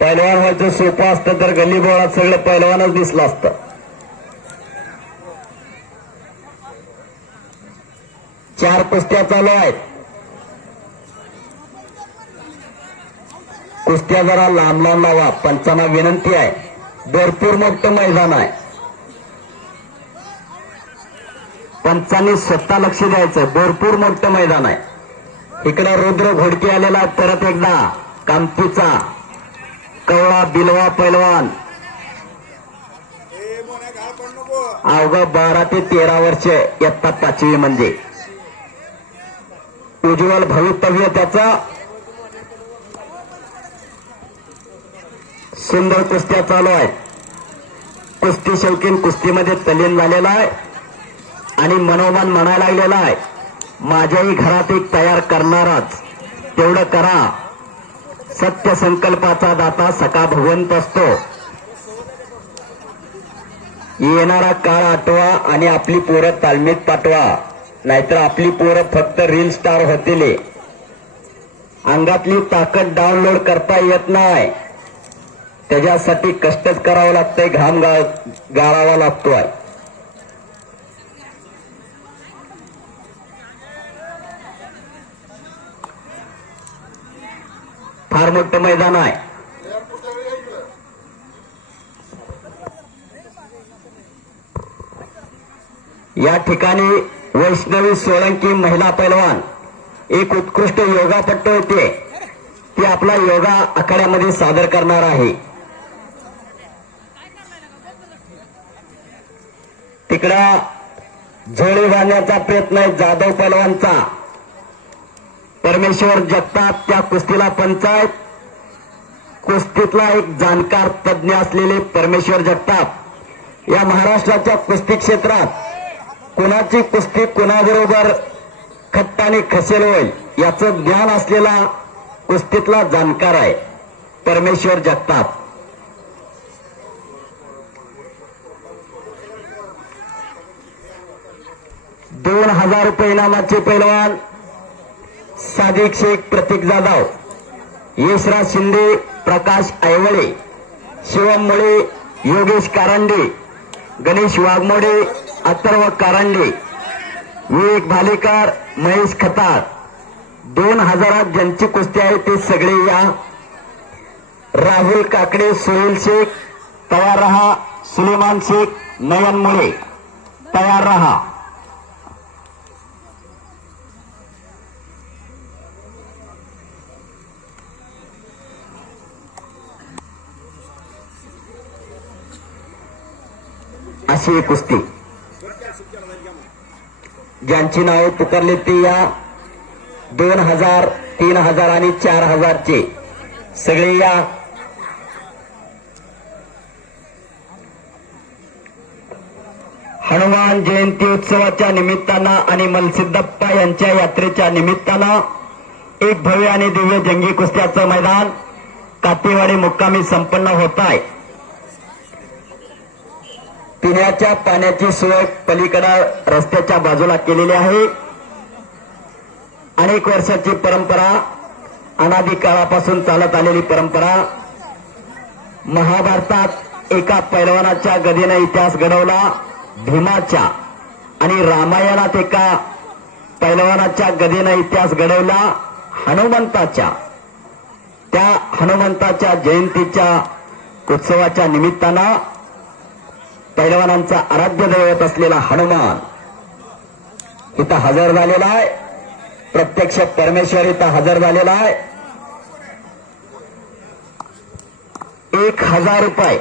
पैलवान व्हायचं सोपं असतं तर गल्ली बोळात सगळं पैलवानच दिसलं असतं. चार कुस्त्या चालू आहेत. कुस्त्या जरा लांब लांब लावा, पंचांना विनंती आहे. भरपूर मोठं मैदान आहे. पंचांनी स्वतः लक्ष द्यायचं. भरपूर मोठं मैदान आहे. इकडे रुद्र घोडके आलेला परत एकदा कामतीचा कवळा बिलवा पैलवान. अवघा 12 ते 13 वर्ष, इयत्ता 5वी म्हणजे उज्ज्वल भवितव्य त्याचा. सुंदर कुस्त्या चालू आहेत. कुस्ती शौकीन कुस्तीमध्ये तल्लीन झालेला आहे आणि मनोमन म्हणायला लागलेला आहे, माझ्याही घरात एक तयार करणाराच. तेवढं करा. सत्य संकल्पाचा दाता सखा भगवंत असतो. येणारा काळ आठवा आणि आपली पोरं तालमीत पाठवा, नाहीतर आपली पोरं फक्त रील स्टार होतील. अंगातली ताकद डाउनलोड करता येत नाही. त्याच्यासाठी कष्टच करावं लागतंय, घाम गाळावा लागतोय. फार मोठं मैदान आहे. या ठिकाणी वैष्णवी सोळंकी महिला पैलवान एक उत्कृष्ट योगापट्टू होते. ती आपला योगा आखाड्यामध्ये सादर करणार आहे. तिकडं झोळी बांधण्याचा प्रयत्न आहे जाधव पैलवानचा. परमेश्वर जगताप त्या कुस्तीला पंचायत. कुस्तीतला एक जाणकार तज्ञ असलेले परमेश्वर जगताप या महाराष्ट्राच्या कुस्ती क्षेत्रात कुणाची कुस्ती कुणाबरोबर खट्टाने खसेल होईल याचं ज्ञान असलेला कुस्तीतला जाणकार आहे परमेश्वर जगताप. ₹2000 इनामाचे पैलवान सादिक शेख, प्रतीक जाधव, यशराज शिंदे, प्रकाश ऐवळे, शिवम मुळे, योगेश कारंडे, गणेश वाघमोडे, अथर्व कारंडे, विवेक भालेकर, महेश खताळ. 2000 ज्यांची कुस्ती आहे ते सगळे या. राहुल काकडे, सोहेल शेख तयार रहा. सुलेमान शेख, नयन मुळे तयार रहा. अशी कुस्ती ज्यांची नावे पुकारली ती या 2000, 3000 आणि 4000 चे सगळे या. हनुमान जयंती उत्सवाच्या निमित्तानं आणि मलसिद्धप्पा यांच्या यात्रेच्या निमित्तानं एक भव्य आणि दिव्य जंगी कुस्त्याचं मैदान कातेवाडी मुक्कामी संपन्न होत आहे. पिण्याच्या पाण्याची सोय पलीकडे रस्त्याच्या बाजूला केलेली आहे. अनेक वर्षाची परंपरा, अनादी काळापासून चालत आलेली परंपरा. महाभारतात एका पैलवानाच्या गदेने इतिहास घडवला भीमाच्या, आणि रामायणात एका पैलवानाच्या गदेने इतिहास घडवला हनुमंताच्या. त्या हनुमंताच्या जयंतीच्या उत्सवाच्या निमित्तानं पैलवानांचा आराध्य दैवत असलेला हनुमान इथं हजर झालेला आहे. प्रत्यक्ष परमेश्वर इथं हजर झालेला आहे. ₹1000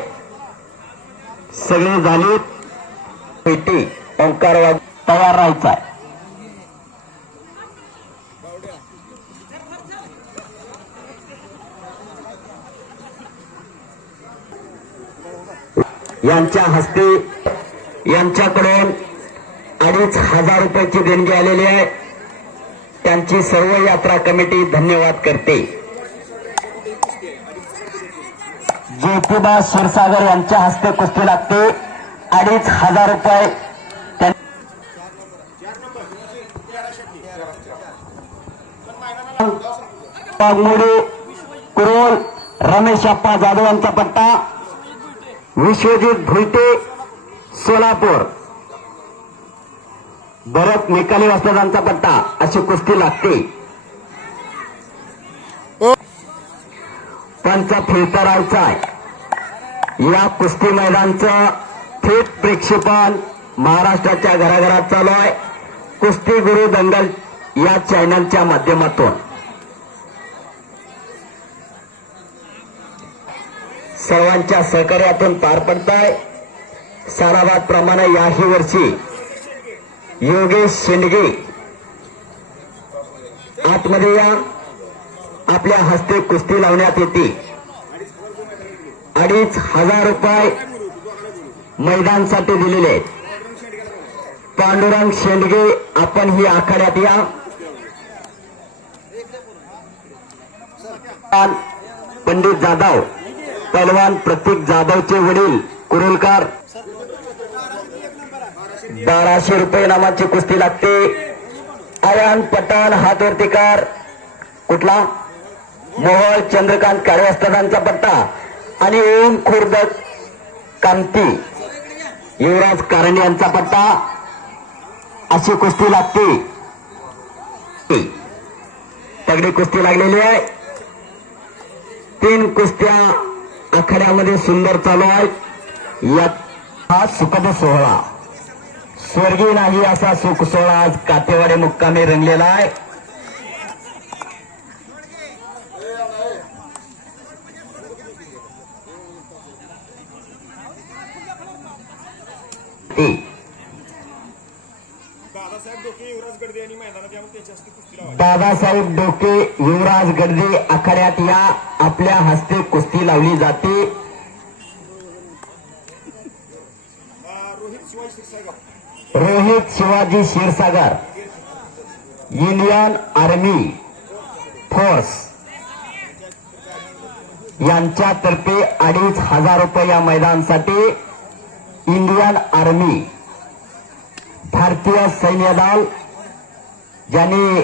सगळे झालीत. पेटी ओंकार वाघ तयार राहायचा आहे. यांच्या हस्ते यांच्याकडून ₹2500 देणगी आलेली आहे. त्यांची सर्व यात्रा कमिटी धन्यवाद करते. ज्योतिबा क्षीरसागर यांच्या हस्ते कुस्ती लागते. ₹2500 वाघमोडे कुरोल रमेश अप्पा जाधव यांचा पट्टा, विश्वजित भुईटे सोलापूर भरत निकाली वस्तादांचा पट्टा अशी कुस्ती लागते. पंच फिल्टरायचा आहे. या कुस्ती मैदानचं थेट प्रक्षेपण महाराष्ट्राच्या घराघरात चालू आहे. कुस्ती गुरु दंगल या चॅनलच्या माध्यमातून सर्वांच्या सहकार्यातून पार पडताय. साराबाद प्रमाणे याही वर्षी योगेश शेंडगे आतमध्ये या, आपल्या हस्ते कुस्ती लावण्यात येते. 2,500 रुपये मैदानसाठी दिलेले आहेत. पांडुरंग शेंडगे आपण ही आखाड्यात या. पंडित जाधव पहलवान प्रतीक जाधवचे वडील कुरुलकर 1200 रुपये नामाची कुस्ती लागते. आयान पठाण हातवर्तीकर कुठला मोहोळ चंद्रकांत काळेवस्तादांचा पट्टा आणि ओम खुर्द कांती युवराज कारंडे यांचा पट्टा अशी कुस्ती लागते. तगडी कुस्ती लागलेली आहे. 3 कुस्त्या आखाड्यामध्ये सुंदर चालू आहेत. यात हा सुखद सोहळा स्वर्गीय नाही असा सुख सोहळा आज कातेवाडे मुक्कामी रंगलेला आहे. दादासाहेब डोके युवराज गडदे आखाड्यात या, आपल्या हस्ते कुस्ती लावली जाते. Rohit Shivaji Kshirsagar Indian army force यांच्यातर्फे 2,500 रुपये या मैदानासाठी इंडियन आर्मी भारतीय सैन्य दल ज्यांनी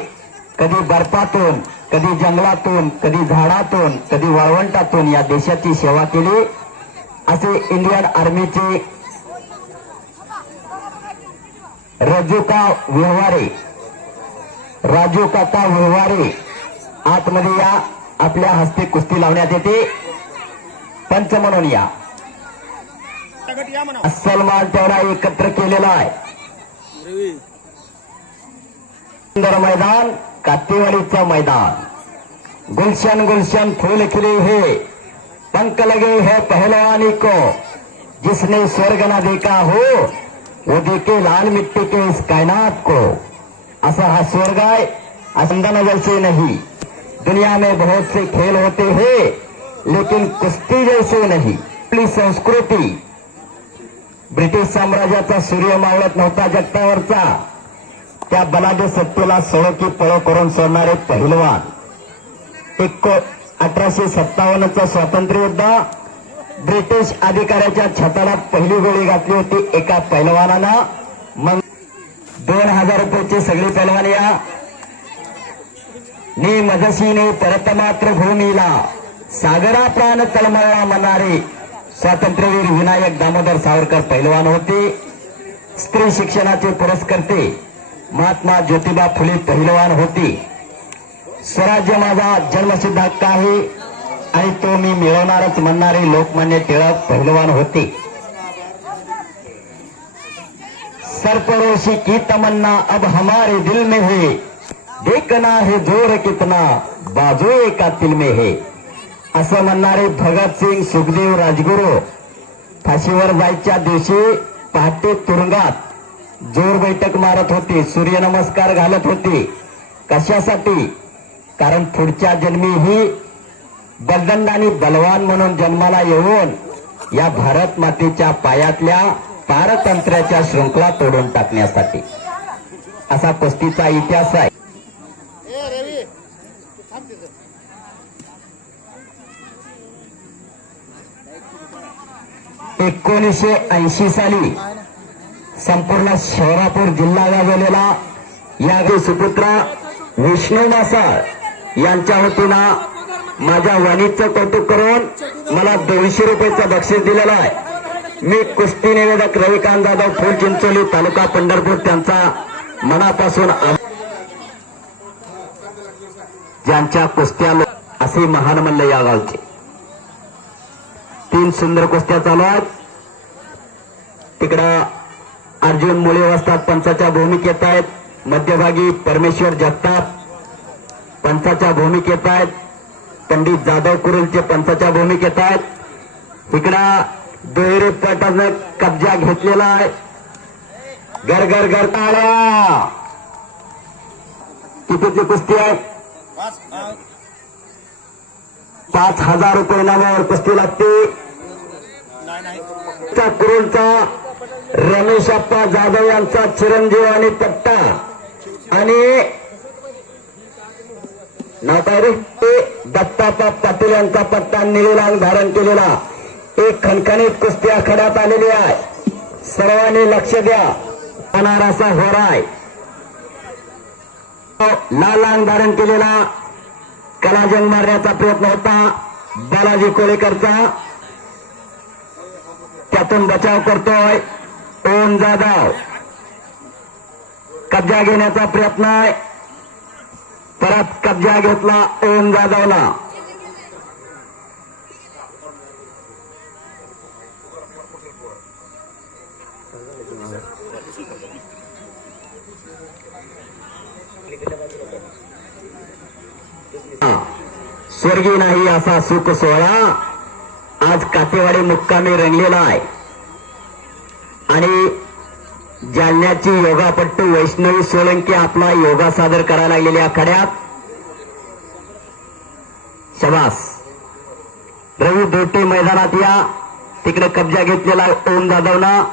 कधी बर्फातून, कधी जंगलातून, कधी झाडातून, कधी वाळवंटातून या देशाची सेवा केली असे इंडियन आर्मीचे राजू काका व्यवहारे आतमध्ये या, आपल्या हस्ते कुस्ती लावण्यात येते. पंच म्हणून या. सलमान तेवढा एकत्र केलेला आहे. सुंदर मैदान कातेवाडीचं मैदान. गुलशन गुलशन फूल खिले है, पंख लगे है पहलवानी को, जिसने स्वर्ग न देखा हो वो देखे लाल मिट्टी के इस कायनात को. असा हा स्वर्ग आहे. असंदन जैसे नहीं. दुनिया में बहुत से खेल होते हैं लेकिन कुस्ती जैसे नहीं. आपली संस्कृती ब्रिटिश साम्राज्याचा सूर्य मावळत नव्हता जगतावरचा, त्या बलाढ्य सत्तेला सळो की पळो करून सोडणारे पहिलवान. 1857चं स्वातंत्र्य युद्ध ब्रिटिश अधिकाऱ्याच्या छताला पहिली गोळी घातली होती एका पहिलवानानं. मग 2,000 रुपयाची सगळी पहिलवान या. नी मजसीने परत मात्र भूमीला सागरा प्राण तळमळला म्हणणारे स्वातंत्र्यवीर विनायक दामोदर सावरकर पहिलवान होते. स्त्री शिक्षणाचे पुरस्कर्ते महात्मा ज्योतिबा फुले पहिलवान होते. स्वराज्य माझा जन्मसिद्ध हक्क आहे आणि तो मी मिळवणारच म्हणणारे लोकमान्य टिळक पहिलवान होते. सरपरोशी की तमन्ना अब हमारे दिल में है, देखना है जोर कितना बाजू एका तिल में है. असं म्हणणारे भगतसिंग सुखदेव राजगुरू फाशीवर जायच्या दिवशी पहाटे तुरुंगात जोर बैठक मारत होते, सूर्यनमस्कार घालत होते. कशासाठी? कारण पुढच्या जन्मी ही बलदंड आणि बलवान म्हणून जन्माला येऊन या भारत मातेच्या पायातल्या पारतंत्र्याच्या शृंखला तोडून टाकण्यासाठी. असा कुस्तीचा इतिहास आहे. 1980 साली संपूर्ण शहरापूर जिल्हा गाजवलेला या सुपुत्रा विष्णू मासाळ यांच्या वतीनं माझ्या वाणीचं कौतुक करून मला 200 रुपयाचं बक्षीस दिलेलं आहे. मी कुस्ती निवेदक रविकांत जाधव फूल चिंचोली तालुका पंढरपूर त्यांचा मनापासून ज्यांच्या कुस्त्या असे महान मल्ल या गावचे 3 सुंदर कुस्त्या चालू आहेत. तिकडं अर्जुन मुळे वस्तात पंचाच्या भूमिकेत आहेत. मध्यभागी परमेश्वर जगताप पंचाच्या भूमिकेत आहेत. पंडित जाधव कुरुलचे पंचाच्या भूमिकेत आहेत. इकडं दुहेरी पटानं कब्जा घेतलेला आहे. घर घर घर टाळ्या. कितीची कुस्ती आहे? 5,000 रुपये नावावर कुस्ती लागते. कुरुलचा रमेश अप्पा जाधव यांचा चिरंजीव आणि पट्टा आणि नाव काय रे दत्तापा पाटील यांचा पट्टा निळीला धारण केलेला एक खणखणीत कुस्ती आखाड्यात आलेली आहे. सर्वांनी लक्ष द्या. अनारासा होराय लाल अंग धारण केलेला कलाजंग मारण्याचा प्रयत्न होता बालाजी कोळेकरचा. त्यातून बचाव करतोय ओम जाधव. कब्जा घेण्याचा प्रयत्न आहे. परत कब्जा घेतला ओम जाधवला. स्वर्गीय नाही असा सुख सोहळा आज कातेवाडी मुक्कामी रंगलेला आहे आणि जालन्याची योगापट्टू वैष्णवी सोळंकी आपला योगा सादर करायला लागलेल्या आखाड्यात. शबास. रवी दोटे मैदानात या. तिकडे कब्जा घेतलेला ओम जाधवनं.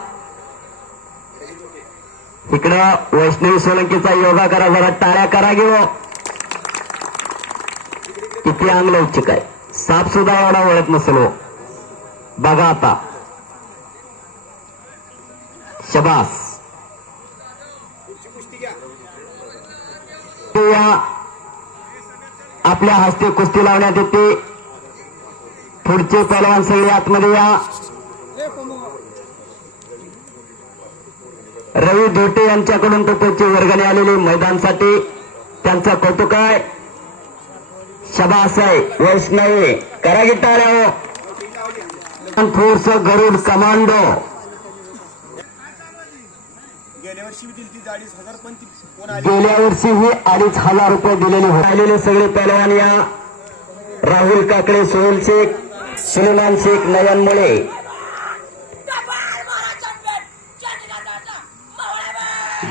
इकडं वैष्णवी सोळंकीचा योगा करा. जरा टाळ्या करा घेऊ. किती अंग लवचिक आहे. साप सुद्धा एवढा वळत नसेल. बघा आता. शबास. आपल्या हस्ते कुस्ती लावण्यात येते. पुढचे पहलवान सगळे आतमध्ये या. रवी धोटे यांच्याकडून रुपयाची वर्गणी आलेली मैदानासाठी त्यांचं कौतुक आहे. शबास आहे. वैष्णवी करा गिटार. फोर्स गरुड कमांडो गेल्या वर्षी ही 2,500 रुपये दिलेले राहिलेले सगळे पहलवान या. राहुल काकडे, सोहेल शेख, सुलेमान शेख, नयन मुळे.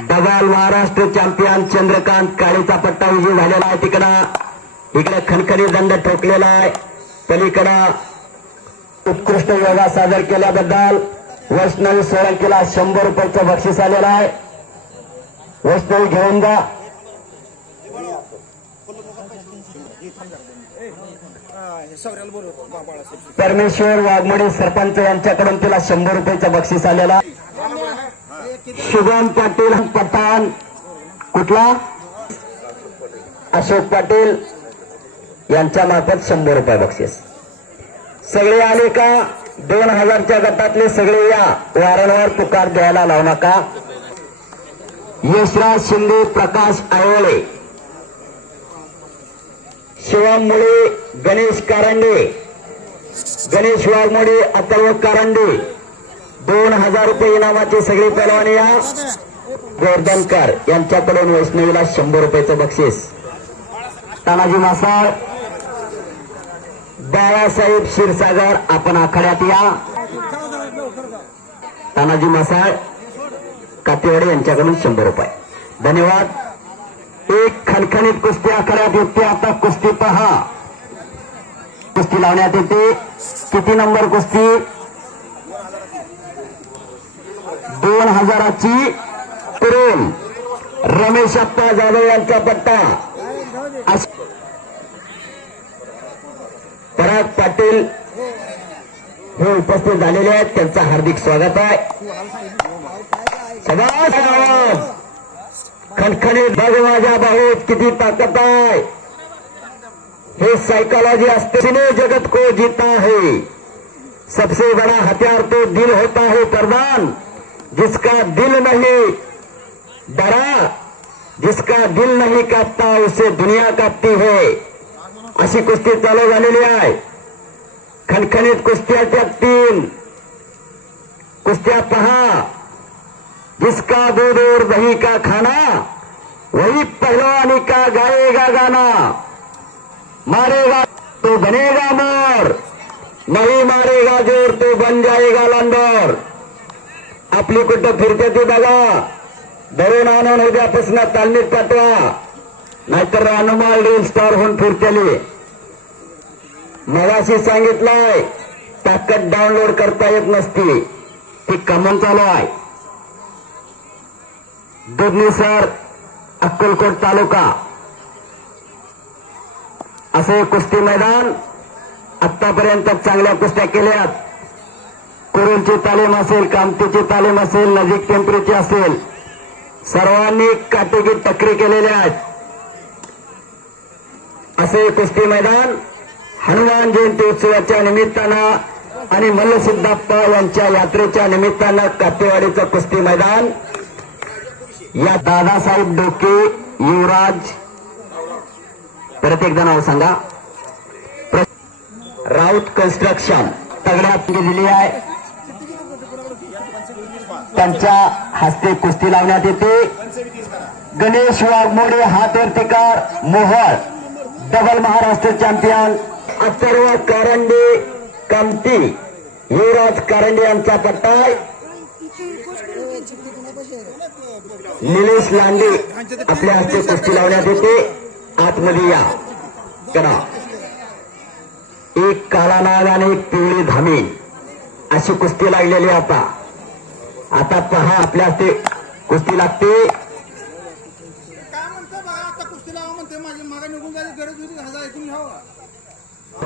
डबाल महाराष्ट्र चॅम्पियन चंद्रकांत काळेचा पट्टा विजय झालेला आहे. इकडे खणखणी दंड ठोकलेला आहे. पलीकडं उत्कृष्ट योगा सादर केल्याबद्दल वैष्णवी सोळंकीला 100 रुपयाचं बक्षीस आलेलं आहे. वैष्णवी घेऊन जा. परमेश्वर वाघमोडे सरपंच यांच्याकडून तिला 100 रुपयाचं बक्षीस आलेला. शुभम पाटील पठाण कुठला अशोक पाटील यांच्या मार्फत 100 रुपये बक्षीस. सगळे आले का? 2000च्या गटातले सगळे या. वारंवार पुकार द्यायला लावू नका. यशराज शिंदे, प्रकाश आयोळे, शिवम मुळे, गणेश कारंडे, गणेश वाघमोडे, अथर्व कारंडे. 2000 रुपये इनामाचे सगळे पहलवान या. गोर्धनकर यांच्याकडून वैष्णवीला 100 रुपयाचं बक्षीस. तानाजी मासाळ, बाळासाहेब क्षीरसागर आपण आखाड्यात या. तानाजी मासाळ, कातेवाडी यांच्याकडून 100 रुपये. धन्यवाद. एक खणखणीत कुस्ती आखाड्यात येते. आता कुस्ती पहा. कुस्ती लावण्यात येते. किती नंबर कुस्ती? 2000ची कुरुल रमेश अप्पा जाधव यांचा पट्टा. पराग पाटील हे उपस्थित झालेले आहेत. त्यांचं हार्दिक स्वागत आहे. खणखणीत बघ माझ्या भाऊत किती ताकद आहे. हे साइकोलॉजी असते. जिसने जगत को जीता है सबसे बड़ा हथियार तो दिल होता है प्रधान. जिसका दिल नहीं डरा, जिसका दिल नहीं कांपता उसे दुनिया कापती है. अशी कुस्ती चालू झालेली आहे. खणखणीत कुस्त्या त्या 3 कुस्त्या पहा. जिसका दूध और दही का खाना वही पहलवानी का गाएगा गाना. मारेगा तो बनेगा मोर, नहीं मारेगा जोर तो बन जाएगा लांडोर. आपली कुठं फिरते ती बघा. धरून आणून उद्यापासून तालमीत पाठवा, नाहीतर अनुमाल रील स्टार होऊन फिरतेली. मगाशी सांगितलंय ताकद डाउनलोड करता येत नसती, ती कमन चालू आहे. दुधनीसर अक्कलकोट तालुका असे कुस्ती मैदान. आतापर्यंत चांगल्या कुस्त्या केल्यात. कुरुलची तालीम असेल, कामतीची तालीम असेल, नजीक टेंपरीची असेल, सर्वांनी काटेकी टक्करी केलेल्या आहेत. असे कुस्ती मैदान हनुमान जयंती उत्सवाच्या निमित्तानं आणि मल्लसिद्धप्पा यांच्या यात्रेच्या निमित्तानं कातेवाडीचं कुस्ती मैदान. या दादासाहेब डोके, युवराज, परत एकदा नाव सांगा. राऊत कन्स्ट्रक्शन तगड्यात दिली आहे. त्यांच्या हस्ते कुस्ती लावण्यात येते. गणेश वाघमोडे हातवर्तिकार मोहोळ, डबल महाराष्ट्र चॅम्पियन. अथर्व कारंडे कामती, युवराज कारंडे यांचा पट्टा आहे. निलेश लांडे आपल्या हस्ते कुस्ती लावण्यात येते. आतमध्ये या करा. एक काळा नाग आणि एक पिवळी धामी अशी कुस्ती लागलेली. आता पहा आपल्या हस्ते कुस्ती लागते.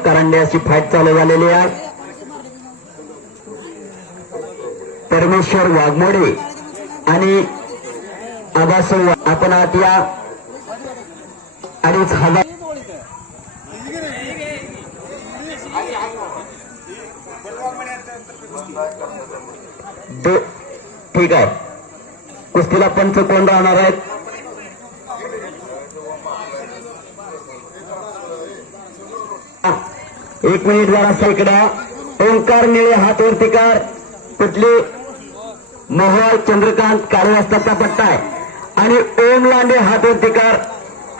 करंडे अशी फाईट चालू झालेली आहे. परमेश्वर वाघमोडे आणि आबासो आपण आत या. 2,500 ठीक आहे. कुस्तीला पंच कोण राहणार आहेत? एक मिनिट जरा इकडे. ओंकार निळे हातवर्तिकार कुठले? मोहोळ चंद्रकांत काळवास्ताचा पट्टा आहे. आणि ओम लांडे हातवर्तिकार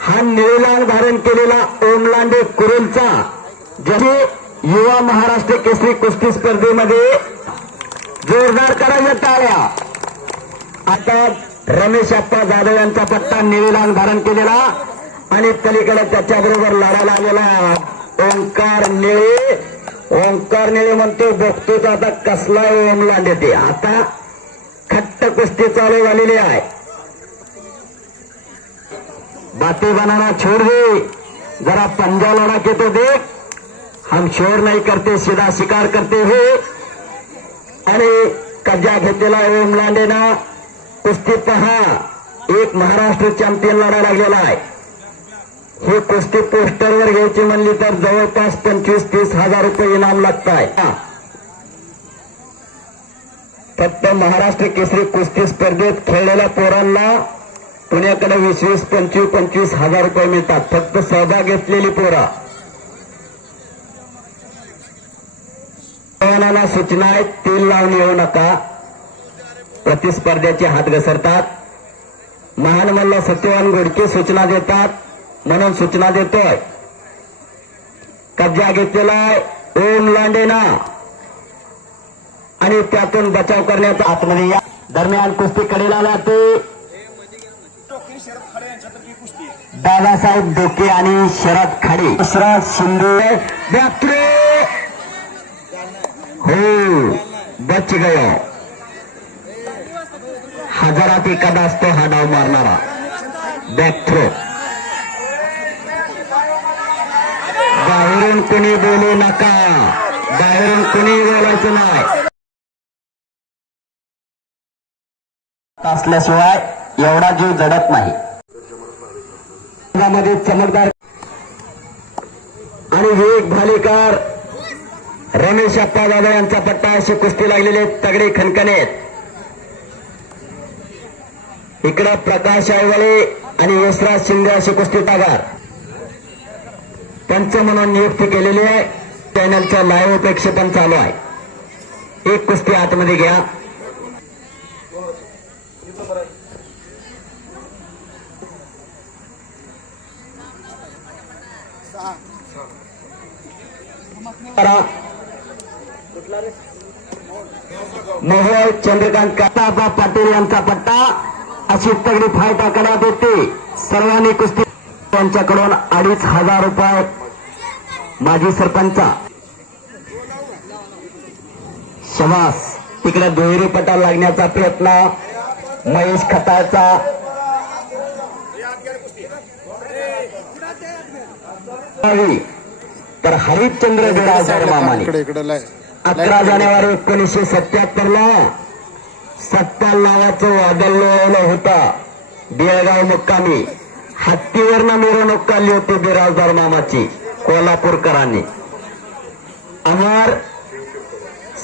हा निळेलाल धारण केलेला ओम लांडे कुरुलचा, ज्याने युवा महाराष्ट्र केसरी कुस्ती स्पर्धेमध्ये जोरदार करायच्या टाळ्या. आता रमेश अप्पा जाधव यांचा पट्टा निळेलाल धारण केलेला आणि पलीकडे त्याच्याबरोबर लढायला आलेला ओंकार निळे. ओंकार निळे म्हणतो बघतोच आता कसला ओम लांडे ते. आता खट्ट कुस्ती चालू झालेली आहे. बातें बनाना छोड़ दे, जरा पंजा लड़ा के तो देख. हम शोर नहीं करते, सीधा शिकार करते हुए. आणि कज्जा घेतलेला ओम लांडेना कुस्ती पहा. एक महाराष्ट्र चॅम्पियन लढा लागलेला आहे. ही कुस्ती पोस्टरवर घ्यायची म्हणली तर जवळपास 25-30 हजार रुपये इनाम लागत आहे. फक्त महाराष्ट्र केसरी कुस्ती स्पर्धेत खेळलेल्या पोरांना पुण्याकडे 20-20, 25-25 हजार रुपये मिळतात. फक्त सहभाग घेतलेली पोरा. पवनाला सूचना आहे, तेल लावून येऊ नका. प्रतिस्पर्ध्याचे हात घसरतात. महान मल्ल सत्यवान गोडके सूचना देतात म्हणून सूचना देतोय. कब्जा घेतलेला आहे ओम लांडेना आणि त्यातून बचाव करण्याचा आतमध्ये या. दरम्यान कुस्ती कडेला जाते. दादासाहेब डोके आणि शरद खाडे. दशरथ शिंदे बॅक्ट्रे हो बच गयो. हजारात एखादा असतो हा डाव मारणारा. बॅक्ट्रो. बाहेरून कोणी बोलू नका, बाहेरून कोणी बोलायचं नाही. असल्याशिवाय एवढा जीव जडत नाही. मध्ये चमकदार आणि वेग भालेकार रमेश अप्पा दादा यांचा पट्टा अशी कुस्ती लागलेले तगडे खणखणेत. इकडे प्रकाश आयवळे आणि यशराज शिंदे असे कुस्तीबाजार पंच म्हणून नियुक्ती केलेली आहे. चॅनलचं लाईव्ह प्रक्षेपण चालू आहे. एक कुस्ती आतमध्ये घ्या. मोहोळ चंद्रकांत काताबा पाटील यांचा पट्टा अशी तगडी फाईट करण्यात येते. सर्वांनी कुस्ती त्यांच्याकडून 2,500 रुपये. माजी सरपंच शबास. तिकडे दुहेरी पट्टा लागण्याचा प्रयत्न महेश खताळचा. तर हरिश्चंद्र बिराजदार मामाने इकडे इकडे 11 जानेवारी 1977 ला सत्ता नावाचं वादळ लोळवलं होतं. बेळगाव मुक्कामी हत्तीवरनं मिरवणूक काढली होती बिराजदार मामाची कोल्हापूरकरांनी. अमर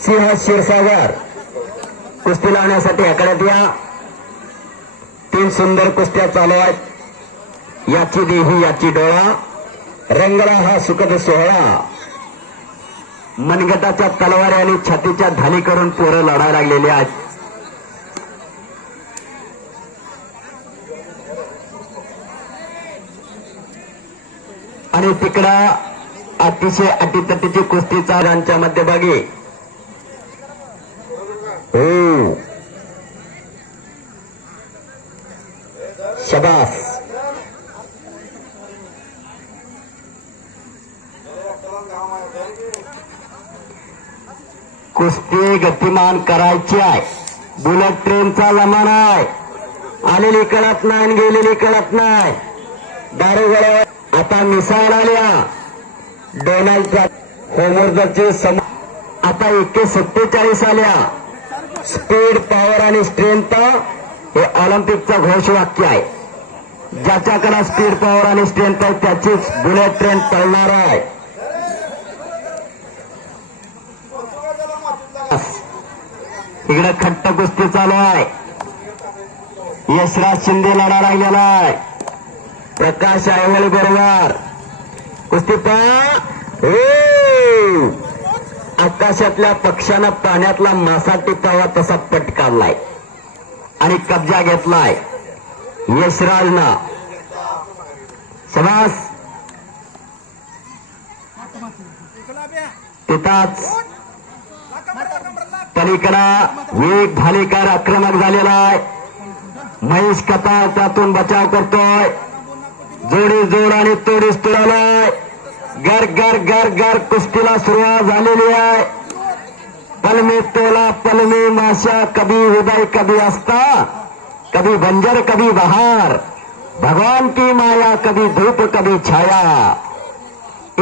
सिंह क्षीरसागर कुस्ती लावण्यासाठी आकड्यात या. 3 सुंदर कुस्त्या चालू आहेत. याची देही याची डोळा रंगला हा सुखद सोहळा. मनगटाच्या तलवारी आणि छातीच्या धाली करून पोरं लढायला लागलेले आहेत. आणि तिकडं अतिशय अटीतटीची कुस्ती चालांच्या मध्यभागी. हो शबास. कुस्ती गतिमान करायची आहे. बुलेट ट्रेनचा जमाना आहे. आलेली कळत नाही आणि गेलेली कळत नाही. दारूगोळ्यावर आता मिसाईल आल्या. डोनाल्ड ट्रम्प होमवर्कचे आता 147 आल्या. स्पीड पॉवर आणि स्ट्रेंथ हे ऑलिम्पिकचं घोषवाक्य आहे. ज्याच्याकडे स्पीड पॉवर आणि स्ट्रेंथ आहे त्याचीच बुलेट ट्रेन पळणार आहे. इकडे खट्ट कुस्ती चालू आहे. यशराज शिंदे लढा लागलेला आहे प्रकाश आयवळे बरोबर. कुस्ती आकाशातल्या पक्षानं पाण्यातला मासा टिपावा तसा पट काढलाय आणि कब्जा घेतलाय यशराजनं. शबास. तिथंच पलीकडा वेग भालेकर आक्रमक झालेला आहे. महेश कतार त्यातून बचाव करतोय. जोडी जोड आणि तोडीस तोडलाय. गर गर गर गर कुस्तीला सुरुवात झालेली आहे. पलमे तोला पलमे माशा कभी उदय कभी अस्ता कभी बंजर कभी बहार भगवान की माया कभी धूप कभी छाया.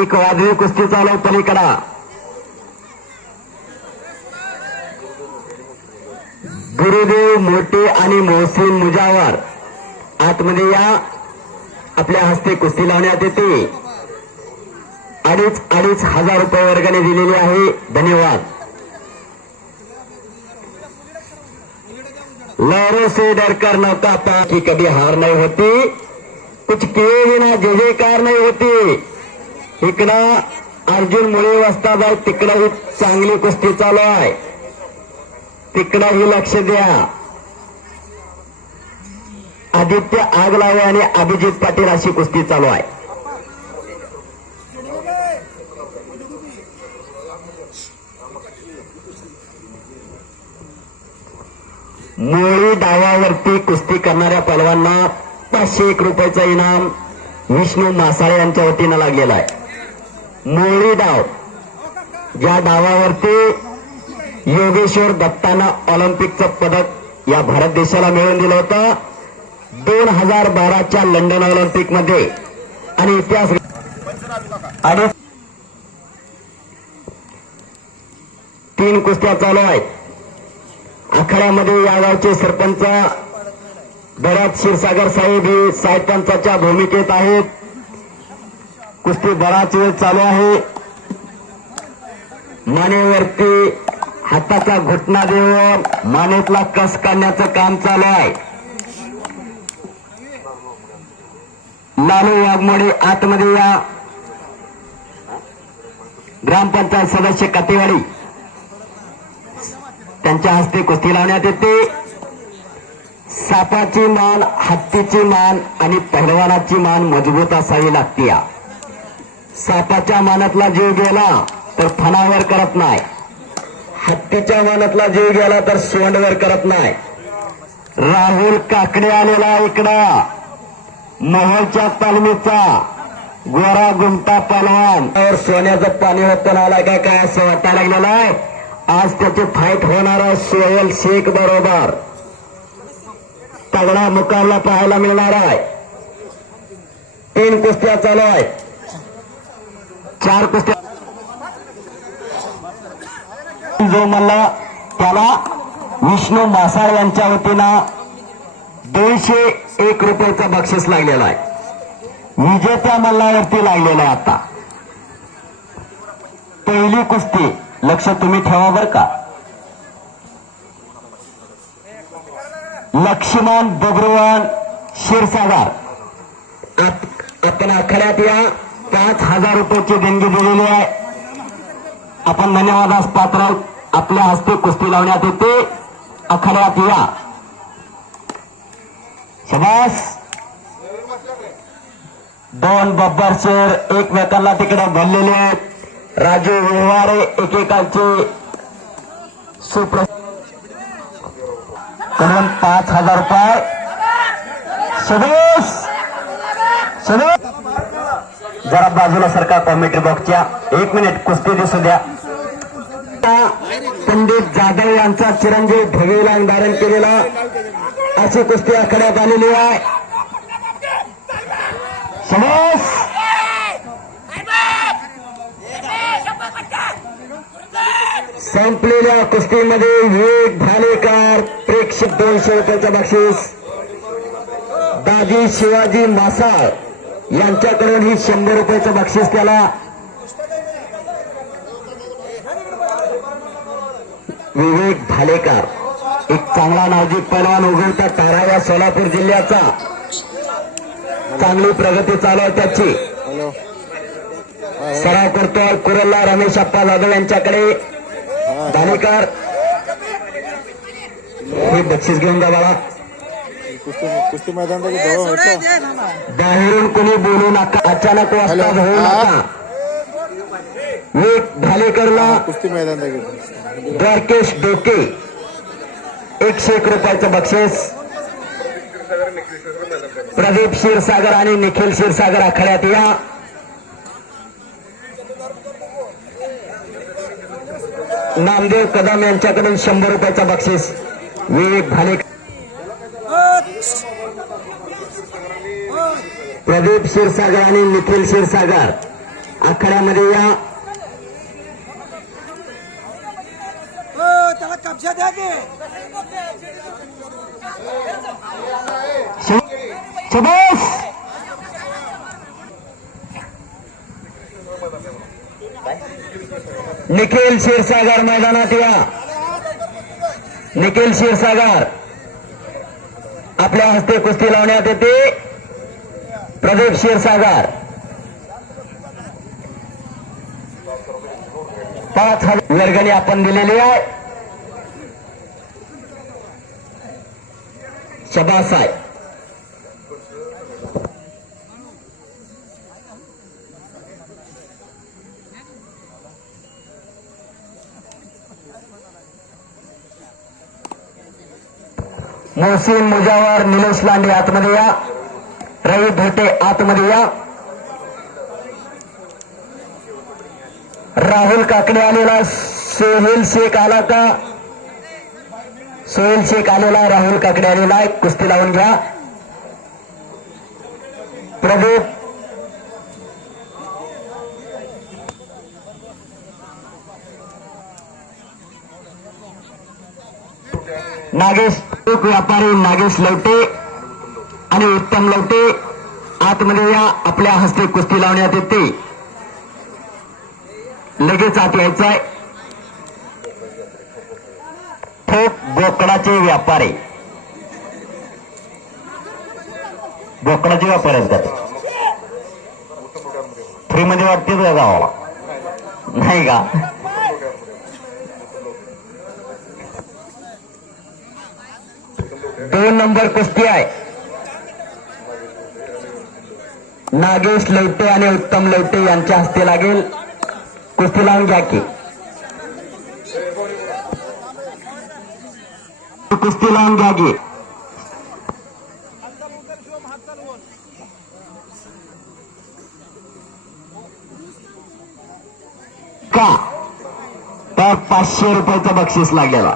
एक वादळी कुस्ती चालू पलीकडा. गुरुदेव मोठे आणि मोहसिन मुजावर आतमध्ये या. आपल्या हस्ते कुस्ती लावण्यात येते. 2,500 रुपये वर्गाने दिलेली आहे. धन्यवाद. लहरों से डर कर नव्हता था की कभी हार नहीं होती. कुछ किए बिना जय जयकार नाही होती. इकडं अर्जुन मुळे वस्ताद आहे. तिकडं ही चांगली कुस्ती चालू आहे. तिकडंही लक्ष द्या. आदित्य आगलावे आणि अभिजित पाटील अशी कुस्ती चालू आहे. मोळी डावावरती कुस्ती करणाऱ्या पलवांना 501 रुपयाचं इनाम विष्णू मासाळे यांच्या वतीनं लागलेला आहे. मोळी डाव ज्या डावावरती योगेश्वर दत्तानं ऑलिम्पिकचं पदक या भारत देशाला मिळवून दिलं होतं 2012च्या लंडन ऑलिम्पिक मध्ये. आणि इतिहास आणि 3 कुस्त्या चालू आहेत. आखाड्यामध्ये या गावचे सरपंच बऱ्याच क्षीरसागर साहेब हे साहेब पंचाच्या भूमिकेत आहेत. कुस्ती बराच वेळ चालू आहे. मानेवरती हाताचा घुटना देऊन मानेतला कस काढण्याचं काम चालू आहे. लालू वाघमोडे आतमध्ये या. ग्रामपंचायत सदस्य कातेवाडी त्यांच्या हस्ते कुस्ती लावण्यात येते. सापाची मान, हत्तीची मान आणि पहिलवानाची मान मजबूत असावी लागते. सापाच्या मानातला जीव गेला तर फणावर करत नाही. हत्तीच्या मानातला जीव गेला तर सोंडवर करत नाही. राहुल काकडे आलेला इकडं मोहोळच्या तालमीचा गोरा गुमटा पलवान सोन्याचं पाणी होतं आलाय काय असं वाटायला लागलेलं आहे. आज त्याची फाईट होणार आहे सोहेल शेख बरोबर. तगडा मुकाबला पाहायला मिळणार आहे. 3 कुस्त्या चालू आहेत. 4 कुस्त्या जो म्हणला त्याला विष्णू मासाळ यांच्या वतीनं 201 रुपयाचं बक्षीस लागलेलं आहे. विजेत्या मल्लावरती लागलेलं आहे. आता पहिली कुस्ती लक्ष तुम्ही ठेवा बर का. लक्ष्मण बब्रुवान क्षीरसागर आपण आखाड्यात या 5,000 रुपयाची देणगी दिलेली आहे. आपण धन्यवादास पात्र आपल्या हस्ते कुस्ती लावण्यात येते. आखाड्यात या. शबास. 2 बब्बर शेर एकमेकांना तिकडे भरलेले आहेत. राजू व्यवहारे एकेकाचे सुप्र करून 5,000 रुपये. सदोस जरा बाजूला सरकार कॉमेंट्री बॉक्सच्या 1 मिनिट कुस्ती दिसू द्या. पंडित जाधव यांचा चिरंजीव ढवीला धारण केलेला अशी कुस्ती आखण्यात आलेली आहे. समोस संपलेल्या कुस्तीमध्ये विवेक भालेकर प्रेक्षक 200 रुपयाचं बक्षीस. दाजी शिवाजी मासाळ यांच्याकडून ही 100 रुपयाचं बक्षीस त्याला. विवेक भालेकर एक चांगला नावजिक पैलवान उगवता तारावा सोलापूर जिल्ह्याचा. चांगली प्रगती चालू आहे त्याची. हॅलो. सराव करतोय कुरल्ला रमेश अप्पा जाधव यांच्याकडे. भालेकर हे बक्षीस घेऊन जा बाळा. कुस्ती मैदान जवळ होतं. बाहेरून कोणी बोलू नका. अचानक वाजता होऊ नका. विवेक भालेकरला कुस्ती मैदान द्वारकेश डोके 101 रुपयाचं बक्षीस. प्रदीप क्षीरसागर आणि निखिल क्षीरसागर आखाड्यात या. नामदेव कदम यांच्याकडून 100 रुपयाचं बक्षीस. विवेक भालेकर प्रदीप क्षीरसागर आणि निखिल क्षीरसागर आखाड्यामध्ये या. त्याला कब्जा द्या की. शबास. निखिल क्षीरसागर मैदानात या. निखिल क्षीरसागर आपल्या हस्ते कुस्ती लावण्यात येते. प्रदीप क्षीरसागर 5,000 वर्गणी आपण दिलेली आहे. शबास आहे. मोहसिन मुजावर निलेश लांडे आतमध्ये या. रवी भोटे आतमध्ये या. राहुल काकडे आलेला. सोहेल शेख आला का. सोहेल शेख आलेला. राहुल काकडे आलेला आहे. कुस्ती लावून घ्या. प्रदीप नागेश व्यापारी नागेश लवटे आणि उत्तम लवटे आतमध्ये या. आपल्या हस्ते कुस्ती लावण्यात येते. लगेच आत यायचंय. ठोक बोकडाचे व्यापारी, बोकडाचे व्यापारी असतात. फ्रीमध्ये वाटतेच का गावाला, नाही का? दोन नंबर कुस्ती आहे. नागेश लवटे आणि उत्तम लवटे यांच्या हस्ते लागेल. कुस्ती लावून घ्या की. कुस्ती लावून घ्या की. का तर 500 रुपयाचं बक्षीस लागलेला.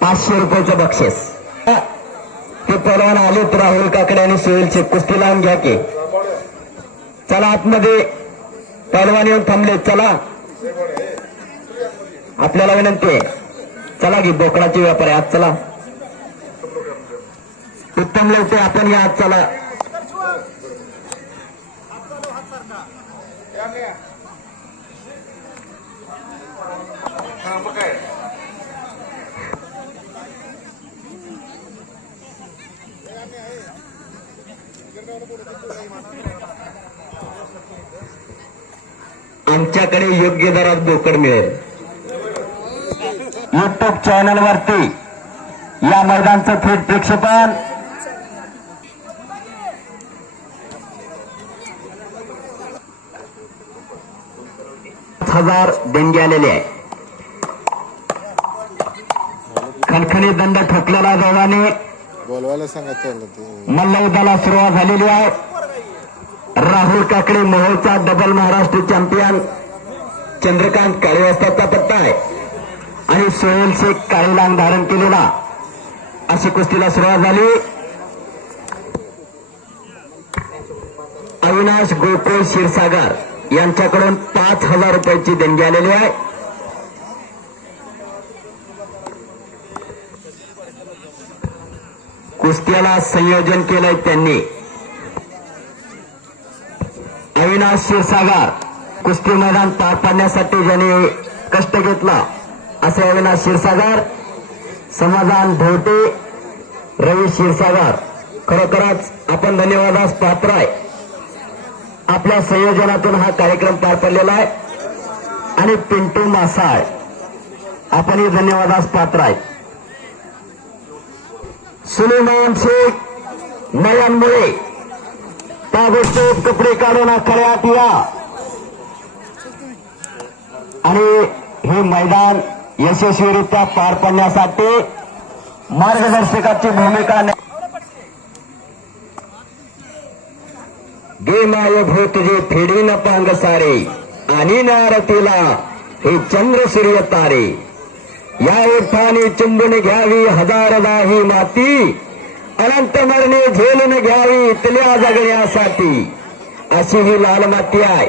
500 रुपयाचं बक्षीस. ते पलवान आलेत राहुल काकडे आणि सोहेल शेख. कुस्ती लावून घ्या की. चला आतमध्ये. पलवान येऊन थांबले. चला आपल्याला विनंती आहे. चला की बोकडाचे व्यापारी आज चला. उत्तम लवटे आपण या आज चला. आमच्याकडे योग्य दरात बोकड मिळेल. युट्यूब चॅनल वरती या मैदानाचं थेट प्रक्षेपण. हजार देणगी आलेली आहे. खणखणी दंड ठोकलेला दोघांनी. बोलवायला सांगा त्याला ते. मल्लयुद्धाला सुरुवात झालेली आहे. राहुल काकडे मोहोळचा डबल महाराष्ट्र चॅम्पियन. चंद्रकांत काळेवास्ताचा पट्टा आहे आणि सोहेल शेख काळी लांग धारण केलेला. अशी कुस्तीला सुरुवात झाली. अविनाश गोकुळ क्षीरसागर यांच्याकडून 5,000 रुपयाची देणगी आलेली आहे. कुस्त्याला संयोजन केलंय त्यांनी. अविनाश क्षीरसागर कुस्ती मैदान पार पाडण्यासाठी ज्यांनी कष्ट घेतला असे अविनाश क्षीरसागर, समाधान धोटे, रवी क्षीरसागर, खरोखरच आपण धन्यवादास पात्र आहे. आपल्या संयोजनातून हा कार्यक्रम पार पडलेला आहे. आणि पिंटू मासाळ आपणही धन्यवादास पात्र आहे. सुलेमान शेख नयनमुळे ताबडतोब कपडे काढून आखाड्यात या. आणि हे मैदान यशस्वीरित्या पार पडण्यासाठी मार्गदर्शकाची भूमिका. गे माय भूत जे फेडीन पांग सारे आणि नारतीला हे चंद्र सूर्य तारे. या ओठाने चुंबन घ्यावी हजारदा ही माती. अनंत मरणे झेलून घ्यावी इथल्या जगण्यासाठी. अशी ही लाल माती आहे.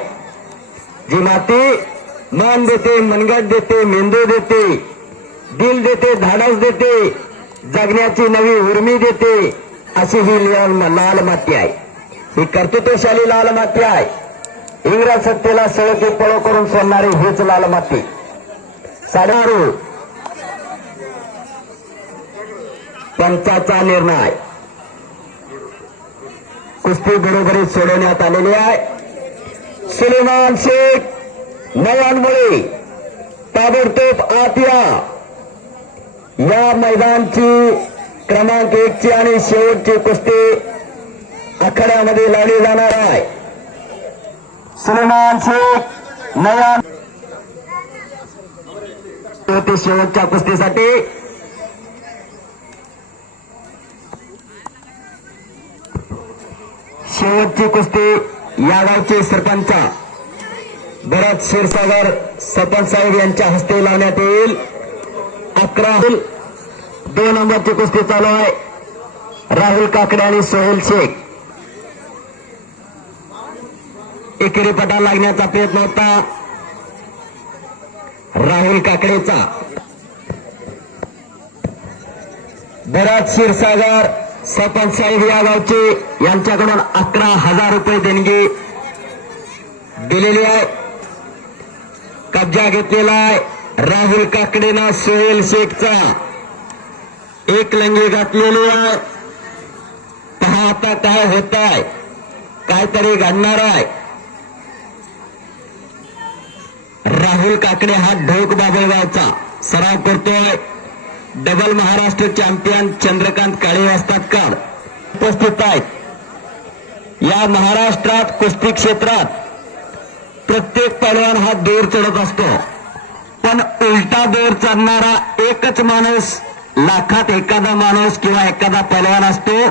जी माती मान देते, मनगट देते, मेंदू देते, दिल देते, धाडस देते, जगण्याची नवी उर्मी देते. अशी ही लाल माती आहे. ही कर्तृत्वशाली लाल माती आहे. इंग्रज सत्तेला सळके पळो करून सोडणारी हीच लाल माती. साडारू पंचाचा निर्णय. कुस्ती बरोबरीत सोडवण्यात आलेली आहे. सुलेमान शेख नयनमुळे ताबडतोब आत या. या मैदानची क्रमांक 1 ची आणि शेवटची कुस्ती आखाड्यामध्ये लावली जाणार आहे. सुलेमान शेख नयन शेवटच्या कुस्तीसाठी. शेवटची कुस्ती या गावचे सरपंच भरत क्षीरसागर सरपंच साहेब यांच्या हस्ते लावण्यात येईल. 11 2 नंबरची कुस्ती चालू आहे. राहुल काकडे आणि सोहेल शेख. एकेरी पटा लागण्याचा प्रयत्न होता राहुल काकडेचा. भरत क्षीरसागर सरपंच साहेब या गावचे यांच्याकडून 11,000 रुपये देणगी दिलेली आहे. कब्जा घेतलेला आहे राहुल काकडेनं सोहेल शेखचा. एक लंगी घातलेली आहे. पहा आता काय होत आहे, काहीतरी घडणार आहे. राहुल काकडे हा ढोक बाबळगावचा सराव करतोय. डबल महाराष्ट्र चॅम्पियन चंद्रकांत काळे वस्तादकर उपस्थित आहेत. या महाराष्ट्रात कुस्ती क्षेत्रात प्रत्येक पैलवान हा दोर चढत असतो, पण उलटा दोर चढणारा एकच माणूस, लाखात एखादा माणूस किंवा एखादा पैलवान असतो,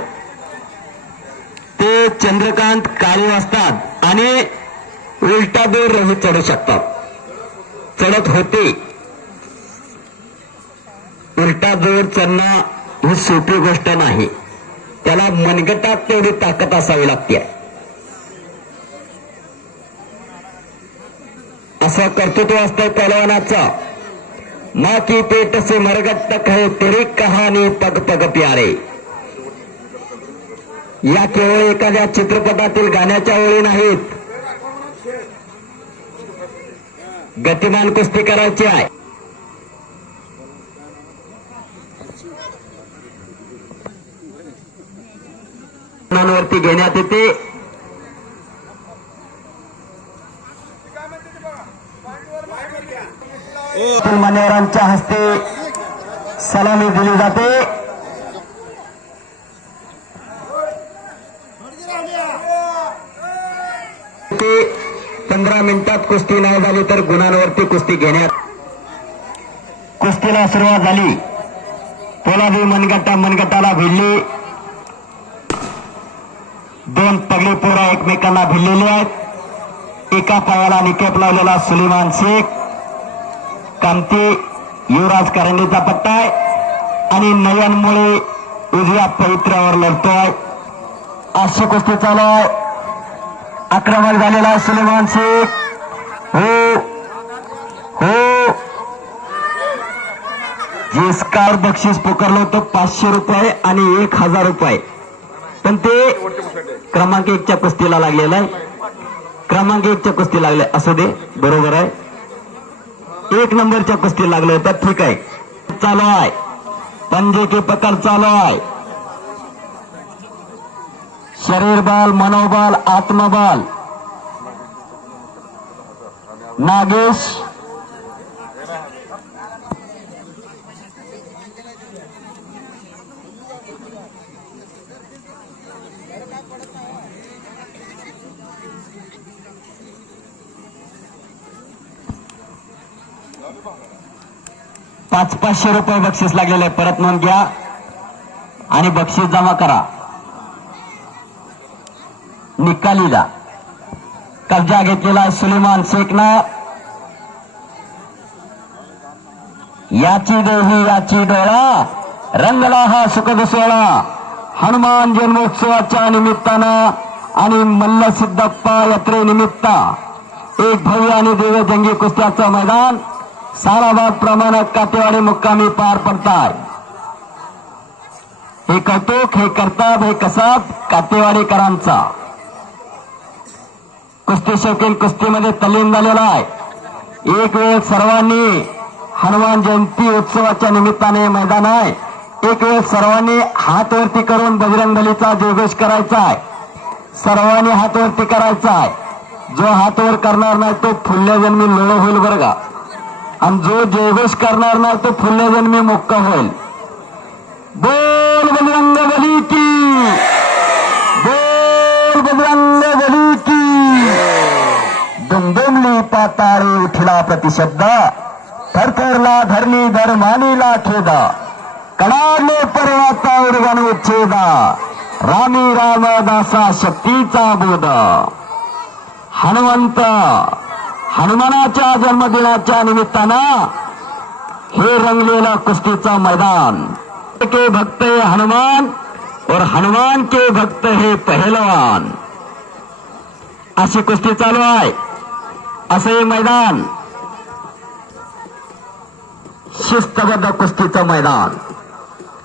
ते चंद्रकांत काळे वस्ताद. आणि उलटा दोर रवी चढू शकतात, चढत होते. उलटा दोर चढणं ही सोपी गोष्ट नाही, त्याला मनगटात तेवढी ताकद असावी लागते. असं कर्तृत्व असतंय पहलवानाचा. माँ की पेट से मरगट तक है तेरी कहानी पग पग प्यारे. या केवळ एखाद्या चित्रपटातील गाण्याच्या ओळी नाहीत. गतिमान कुस्ती करायची आहे. वरती घेण्यात येते. मान्यवरांच्या हस्ते सलामी दिली जाते. ते 15 मिनिटात कुस्ती नाही झाली तर गुणांवरती कुस्ती घेण्यात. कुस्तीला सुरुवात झाली. पोलादी मनगटाला भिडली. दोन पगडी पोरा एकमेकांना भिडलेले आहेत. एका पायाला निकेप लावलेला सुलेमान शेख, कांती युवराज करंडीचा पट्टा आहे आणि नयनमुळे उजव्या पवित्र्यावर लढतोय. अशी कुस्ती चालू आहे. आक्रमक झालेला सुलेमान शेख. हो हो, जे स्कार बक्षीस पुकारलं होतं 500 रुपये आणि 1,000 रुपये, पण ते क्रमांक 1च्या कुस्तीला लागलेलं आहे. क्रमांक 1च्या कुस्ती लागले असू दे, बरोबर आहे. 1 नंबरच्या कुस्ती लागले होतं, ठीक आहे. चालू आहे. पंजे की पकड चालू आहे. शरीर बल, मनोबल, आत्मबल. नागेश $500 रुपये बक्षीस लागलेलं आहे. परत नोंद घ्या आणि बक्षीस जमा करा. निकालीला कब्जा घेतलेला आहे सुलेमान शेखनं. याची देही याची डोळा, रंगला हा सुखद सोहळा. हनुमान जन्मोत्सवाच्या निमित्तानं आणि मल्लसिद्धप्पा यात्रेनिमित्त एक भव्य आणि दिव्य जंगी कुस्त्याचं मैदान साराबाद प्रमाणात काटेवाडी मुक्कामी पार पडताय. हे कौतुक, हे कर्तव्य, हे कसाब काटेवाडीकरांचा. कुस्ती शौकीन कुस्तीमध्ये तल्लीन झालेला आहे. एक वेळ सर्वांनी हनुमान जयंती उत्सवाच्या निमित्ताने मैदान आहे. एक वेळ सर्वांनी हात वरती करून बजरंग बलीचा जयघोष करायचा आहे. सर्वांनी हात वरती करायचा आहे. जो हात वर करणार नाही तो पुढल्या जन्मी लोळ होईल बरं का. आणि जो जयघोष करणार नाही तो पुढल्या जन्मी मुक्का होईल. बोल बजरंग बली की, बोल बजरंग बली की. दुमदुमली पाताळी उठला प्रतिशब्द, थरथरला धरली धर्मानीला खेदा. कडाले पर्वाचा उर्गण उच्छेदा, रामी रामदासा शक्तीचा बोध. हनुमंत हनुमानाच्या जन्मदिनाच्या निमित्तानं हे रंगलेलं कुस्तीचं मैदान. के भक्त है हनुमान और हनुमान के भक्त है पहलवान. अशी कुस्ती चालू आहे. असं हे मैदान शिस्तबद्ध कुस्तीचं मैदान.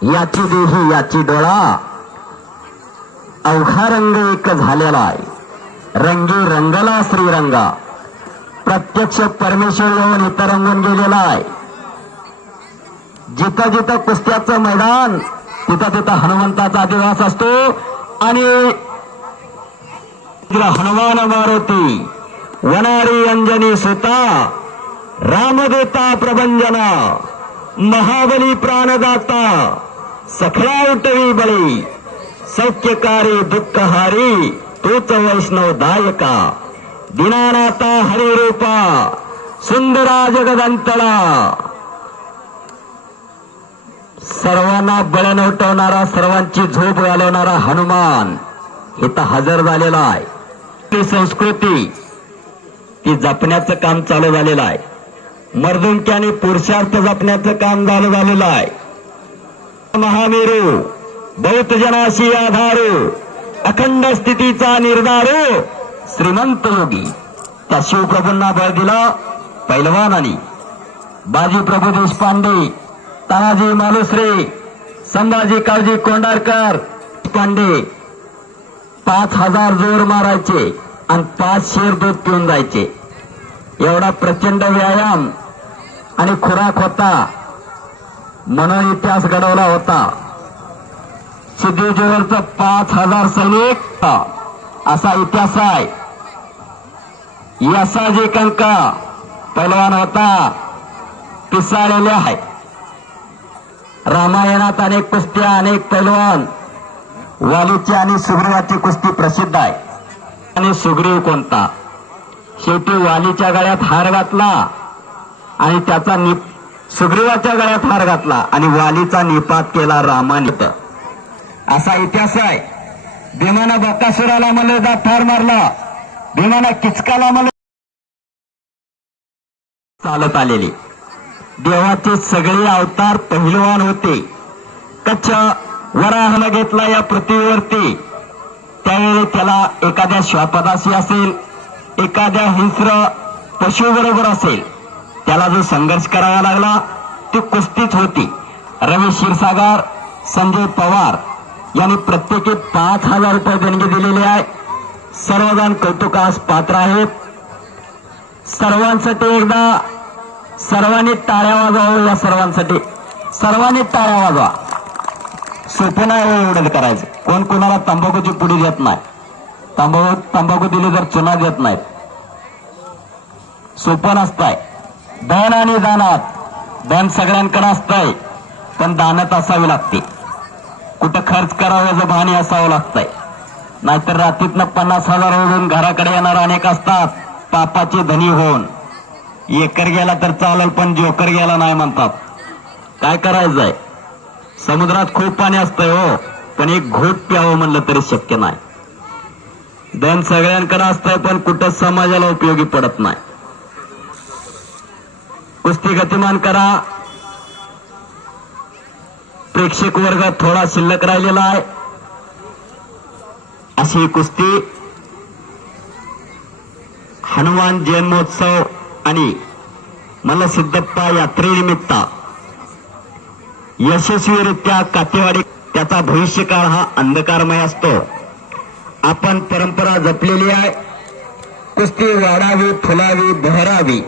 याची देही याची डोळा, अवघा रंग एक झालेला आहे. रंगी रंगला श्रीरंगा. प्रत्यक्ष परमेश्वर येऊन इथं रंगून गेलेला आहे. जिथं जिथं कुस्त्याचं मैदान तिथं तिथं हनुमंताचा आदिवास असतो. आणि हनुमान मारुती वनारी अंजनी सुता रामदेता प्रभंजना महाबली प्राणदाता सखला उठवी बळी सौख्यकारी दुःखहारी तोच वैष्णव दायका दिनानाथा हरिरूपा सुंदरा जगदंतळा. सर्वांना बळण उठवणारा सर्वांची झोप घालवणारा हनुमान इथं हजर झालेला आहे. ती संस्कृती ती जपण्याचं काम चालू झालेलं आहे. मर्दुमक्याने पुरुषार्थ जपण्याचं काम झालेलं आहे. महामेरू बहुत जनाशी आधारू अखंड स्थितीचा निर्धारू श्रीमंत योगी त्या शिवप्रभूंना बळ दिला पैलवानांनी. बाजी प्रभू देशपांडे, तानाजी मालुसरे, संभाजी काळजी कोंडारकर पांडे 5,000 जोर मारायचे आणि 5 शेर दूध पिऊन जायचे. एवढा प्रचंड व्यायाम आणि खुराक होता म्हणून इतिहास घडवला होता. सिद्धीजवळचं 5,000 सैनिक असा इतिहास आहे. यसाजी कंका पैलवान होता पिसाळलेले आहे. रामायणात अनेक कुस्त्या अनेक पैलवान वालीची आणि सुग्रीवाची कुस्ती प्रसिद्ध आहे. आणि सुग्रीव कोणता? शेवटी वालीच्या गळ्यात हार घातला आणि त्याचा सुग्रीवाच्या गळ्यात हार घातला आणि वालीचा निपात केला रामाने. असा इतिहास आहे. भीमानं बकासुराला मल्लयुद्धात ठार मारला. भीमानं किचकाला चालत आलेले देवाचे सगळे अवतार पहिलवान होते. कच्छ वराहनं घेतला या पृथ्वीवरती. त्यावेळी त्याला एखाद्या श्वापदाशी असेल एखाद्या हिंस्र पशु बरोबर असेल त्याला जो संघर्ष करावा लागला ती कुस्तीच होती. रवी क्षीरसागर, संजय पवार यांनी प्रत्येकी 5,000 रुपये देणगी दिलेली आहे. सर्वजण कौतुकास पात्र आहेत. सर्वांसाठी एकदा सर्वांनी टाळ्या वाजवा. या सर्वांनी टाळ्या वाजवा. सोपं नाही एवढं करायचं. कोण कोणाला तंबाखूची पुडी देत नाही. तंबाखू दिली तर चुना देत नाहीत. सोपं नसतंय. धन आणि दानात धन सगळ्यांकडे असतंय पण दानत असावी लागते. कुठं खर्च करावं याचं भान असावं लागतंय. नाहीतर रात्रीतनं 50,000 ओढून घराकडे येणार अनेक असतात पापाचे धनी होऊन. एकर गेला तर चालेल पण जोकर गेला नाही म्हणतात. काय करायचंय? समुद्रात खूप पाणी असतंय हो पण एक घोट प्यावं म्हणलं तरी शक्य नाही. धन सगळ्यांकडे असतंय पण कुठं समाजाला उपयोगी पडत नाही. कुस्ती गतिमान करा. प्रेक्षक वर्ग थोडा शिल्लक राहिलेला आहे. अशी कुस्ती हनुमान जन्मोत्सव आणि मल्लसिद्धप्पा यात्रेनिमित्त यशस्वीरित्या कातेवाडी त्याचा भविष्यकाळ हा अंधकारमय असतो. आपण परंपरा जपलेली आहे. कुस्ती वाढावी, फुलावी, बहरावी.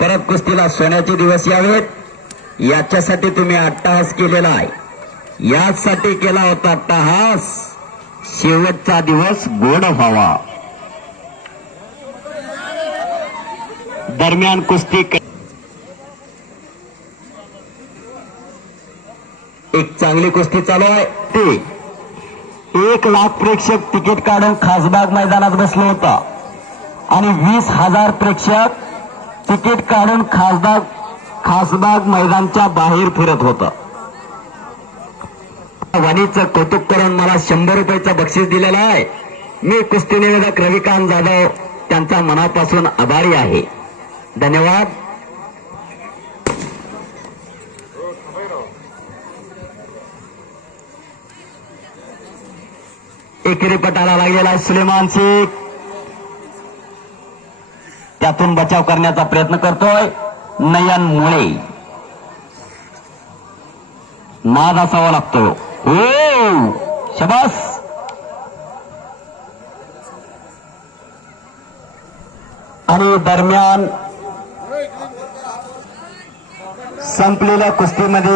परत कुस्तीला सोन्याचे दिवस यावेत याच्यासाठी तुम्ही अट्टहास केलेला आहे. याचसाठी केला होता अट्टहास. शेवटचा दिवस गोड व्हावा. दरम्यान कुस्ती एक चांगली कुस्ती चालू आहे. ते 1,00,000 प्रेक्षक तिकीट काढून खासबाग मैदानात बसलो होता आणि 20,000 प्रेक्षक तिकीट काढून खासबाग मैदानच्या बाहेर फिरत होतं. वाणीचं कौतुक करून मला 100 रुपयाचं बक्षीस दिलेलं आहे. मी कुस्ती निवेदक रविकांत जाधव त्यांचा मनापासून आभारी आहे. धन्यवाद. एकेरी पटाला लागलेला आहे सुलेमान शेख. त्यातून बचाव करण्याचा प्रयत्न करतोय नयन मुळे. नाद असावा लागतो. हो शाबास. आणि दरम्यान संपलेल्या कुस्तीमध्ये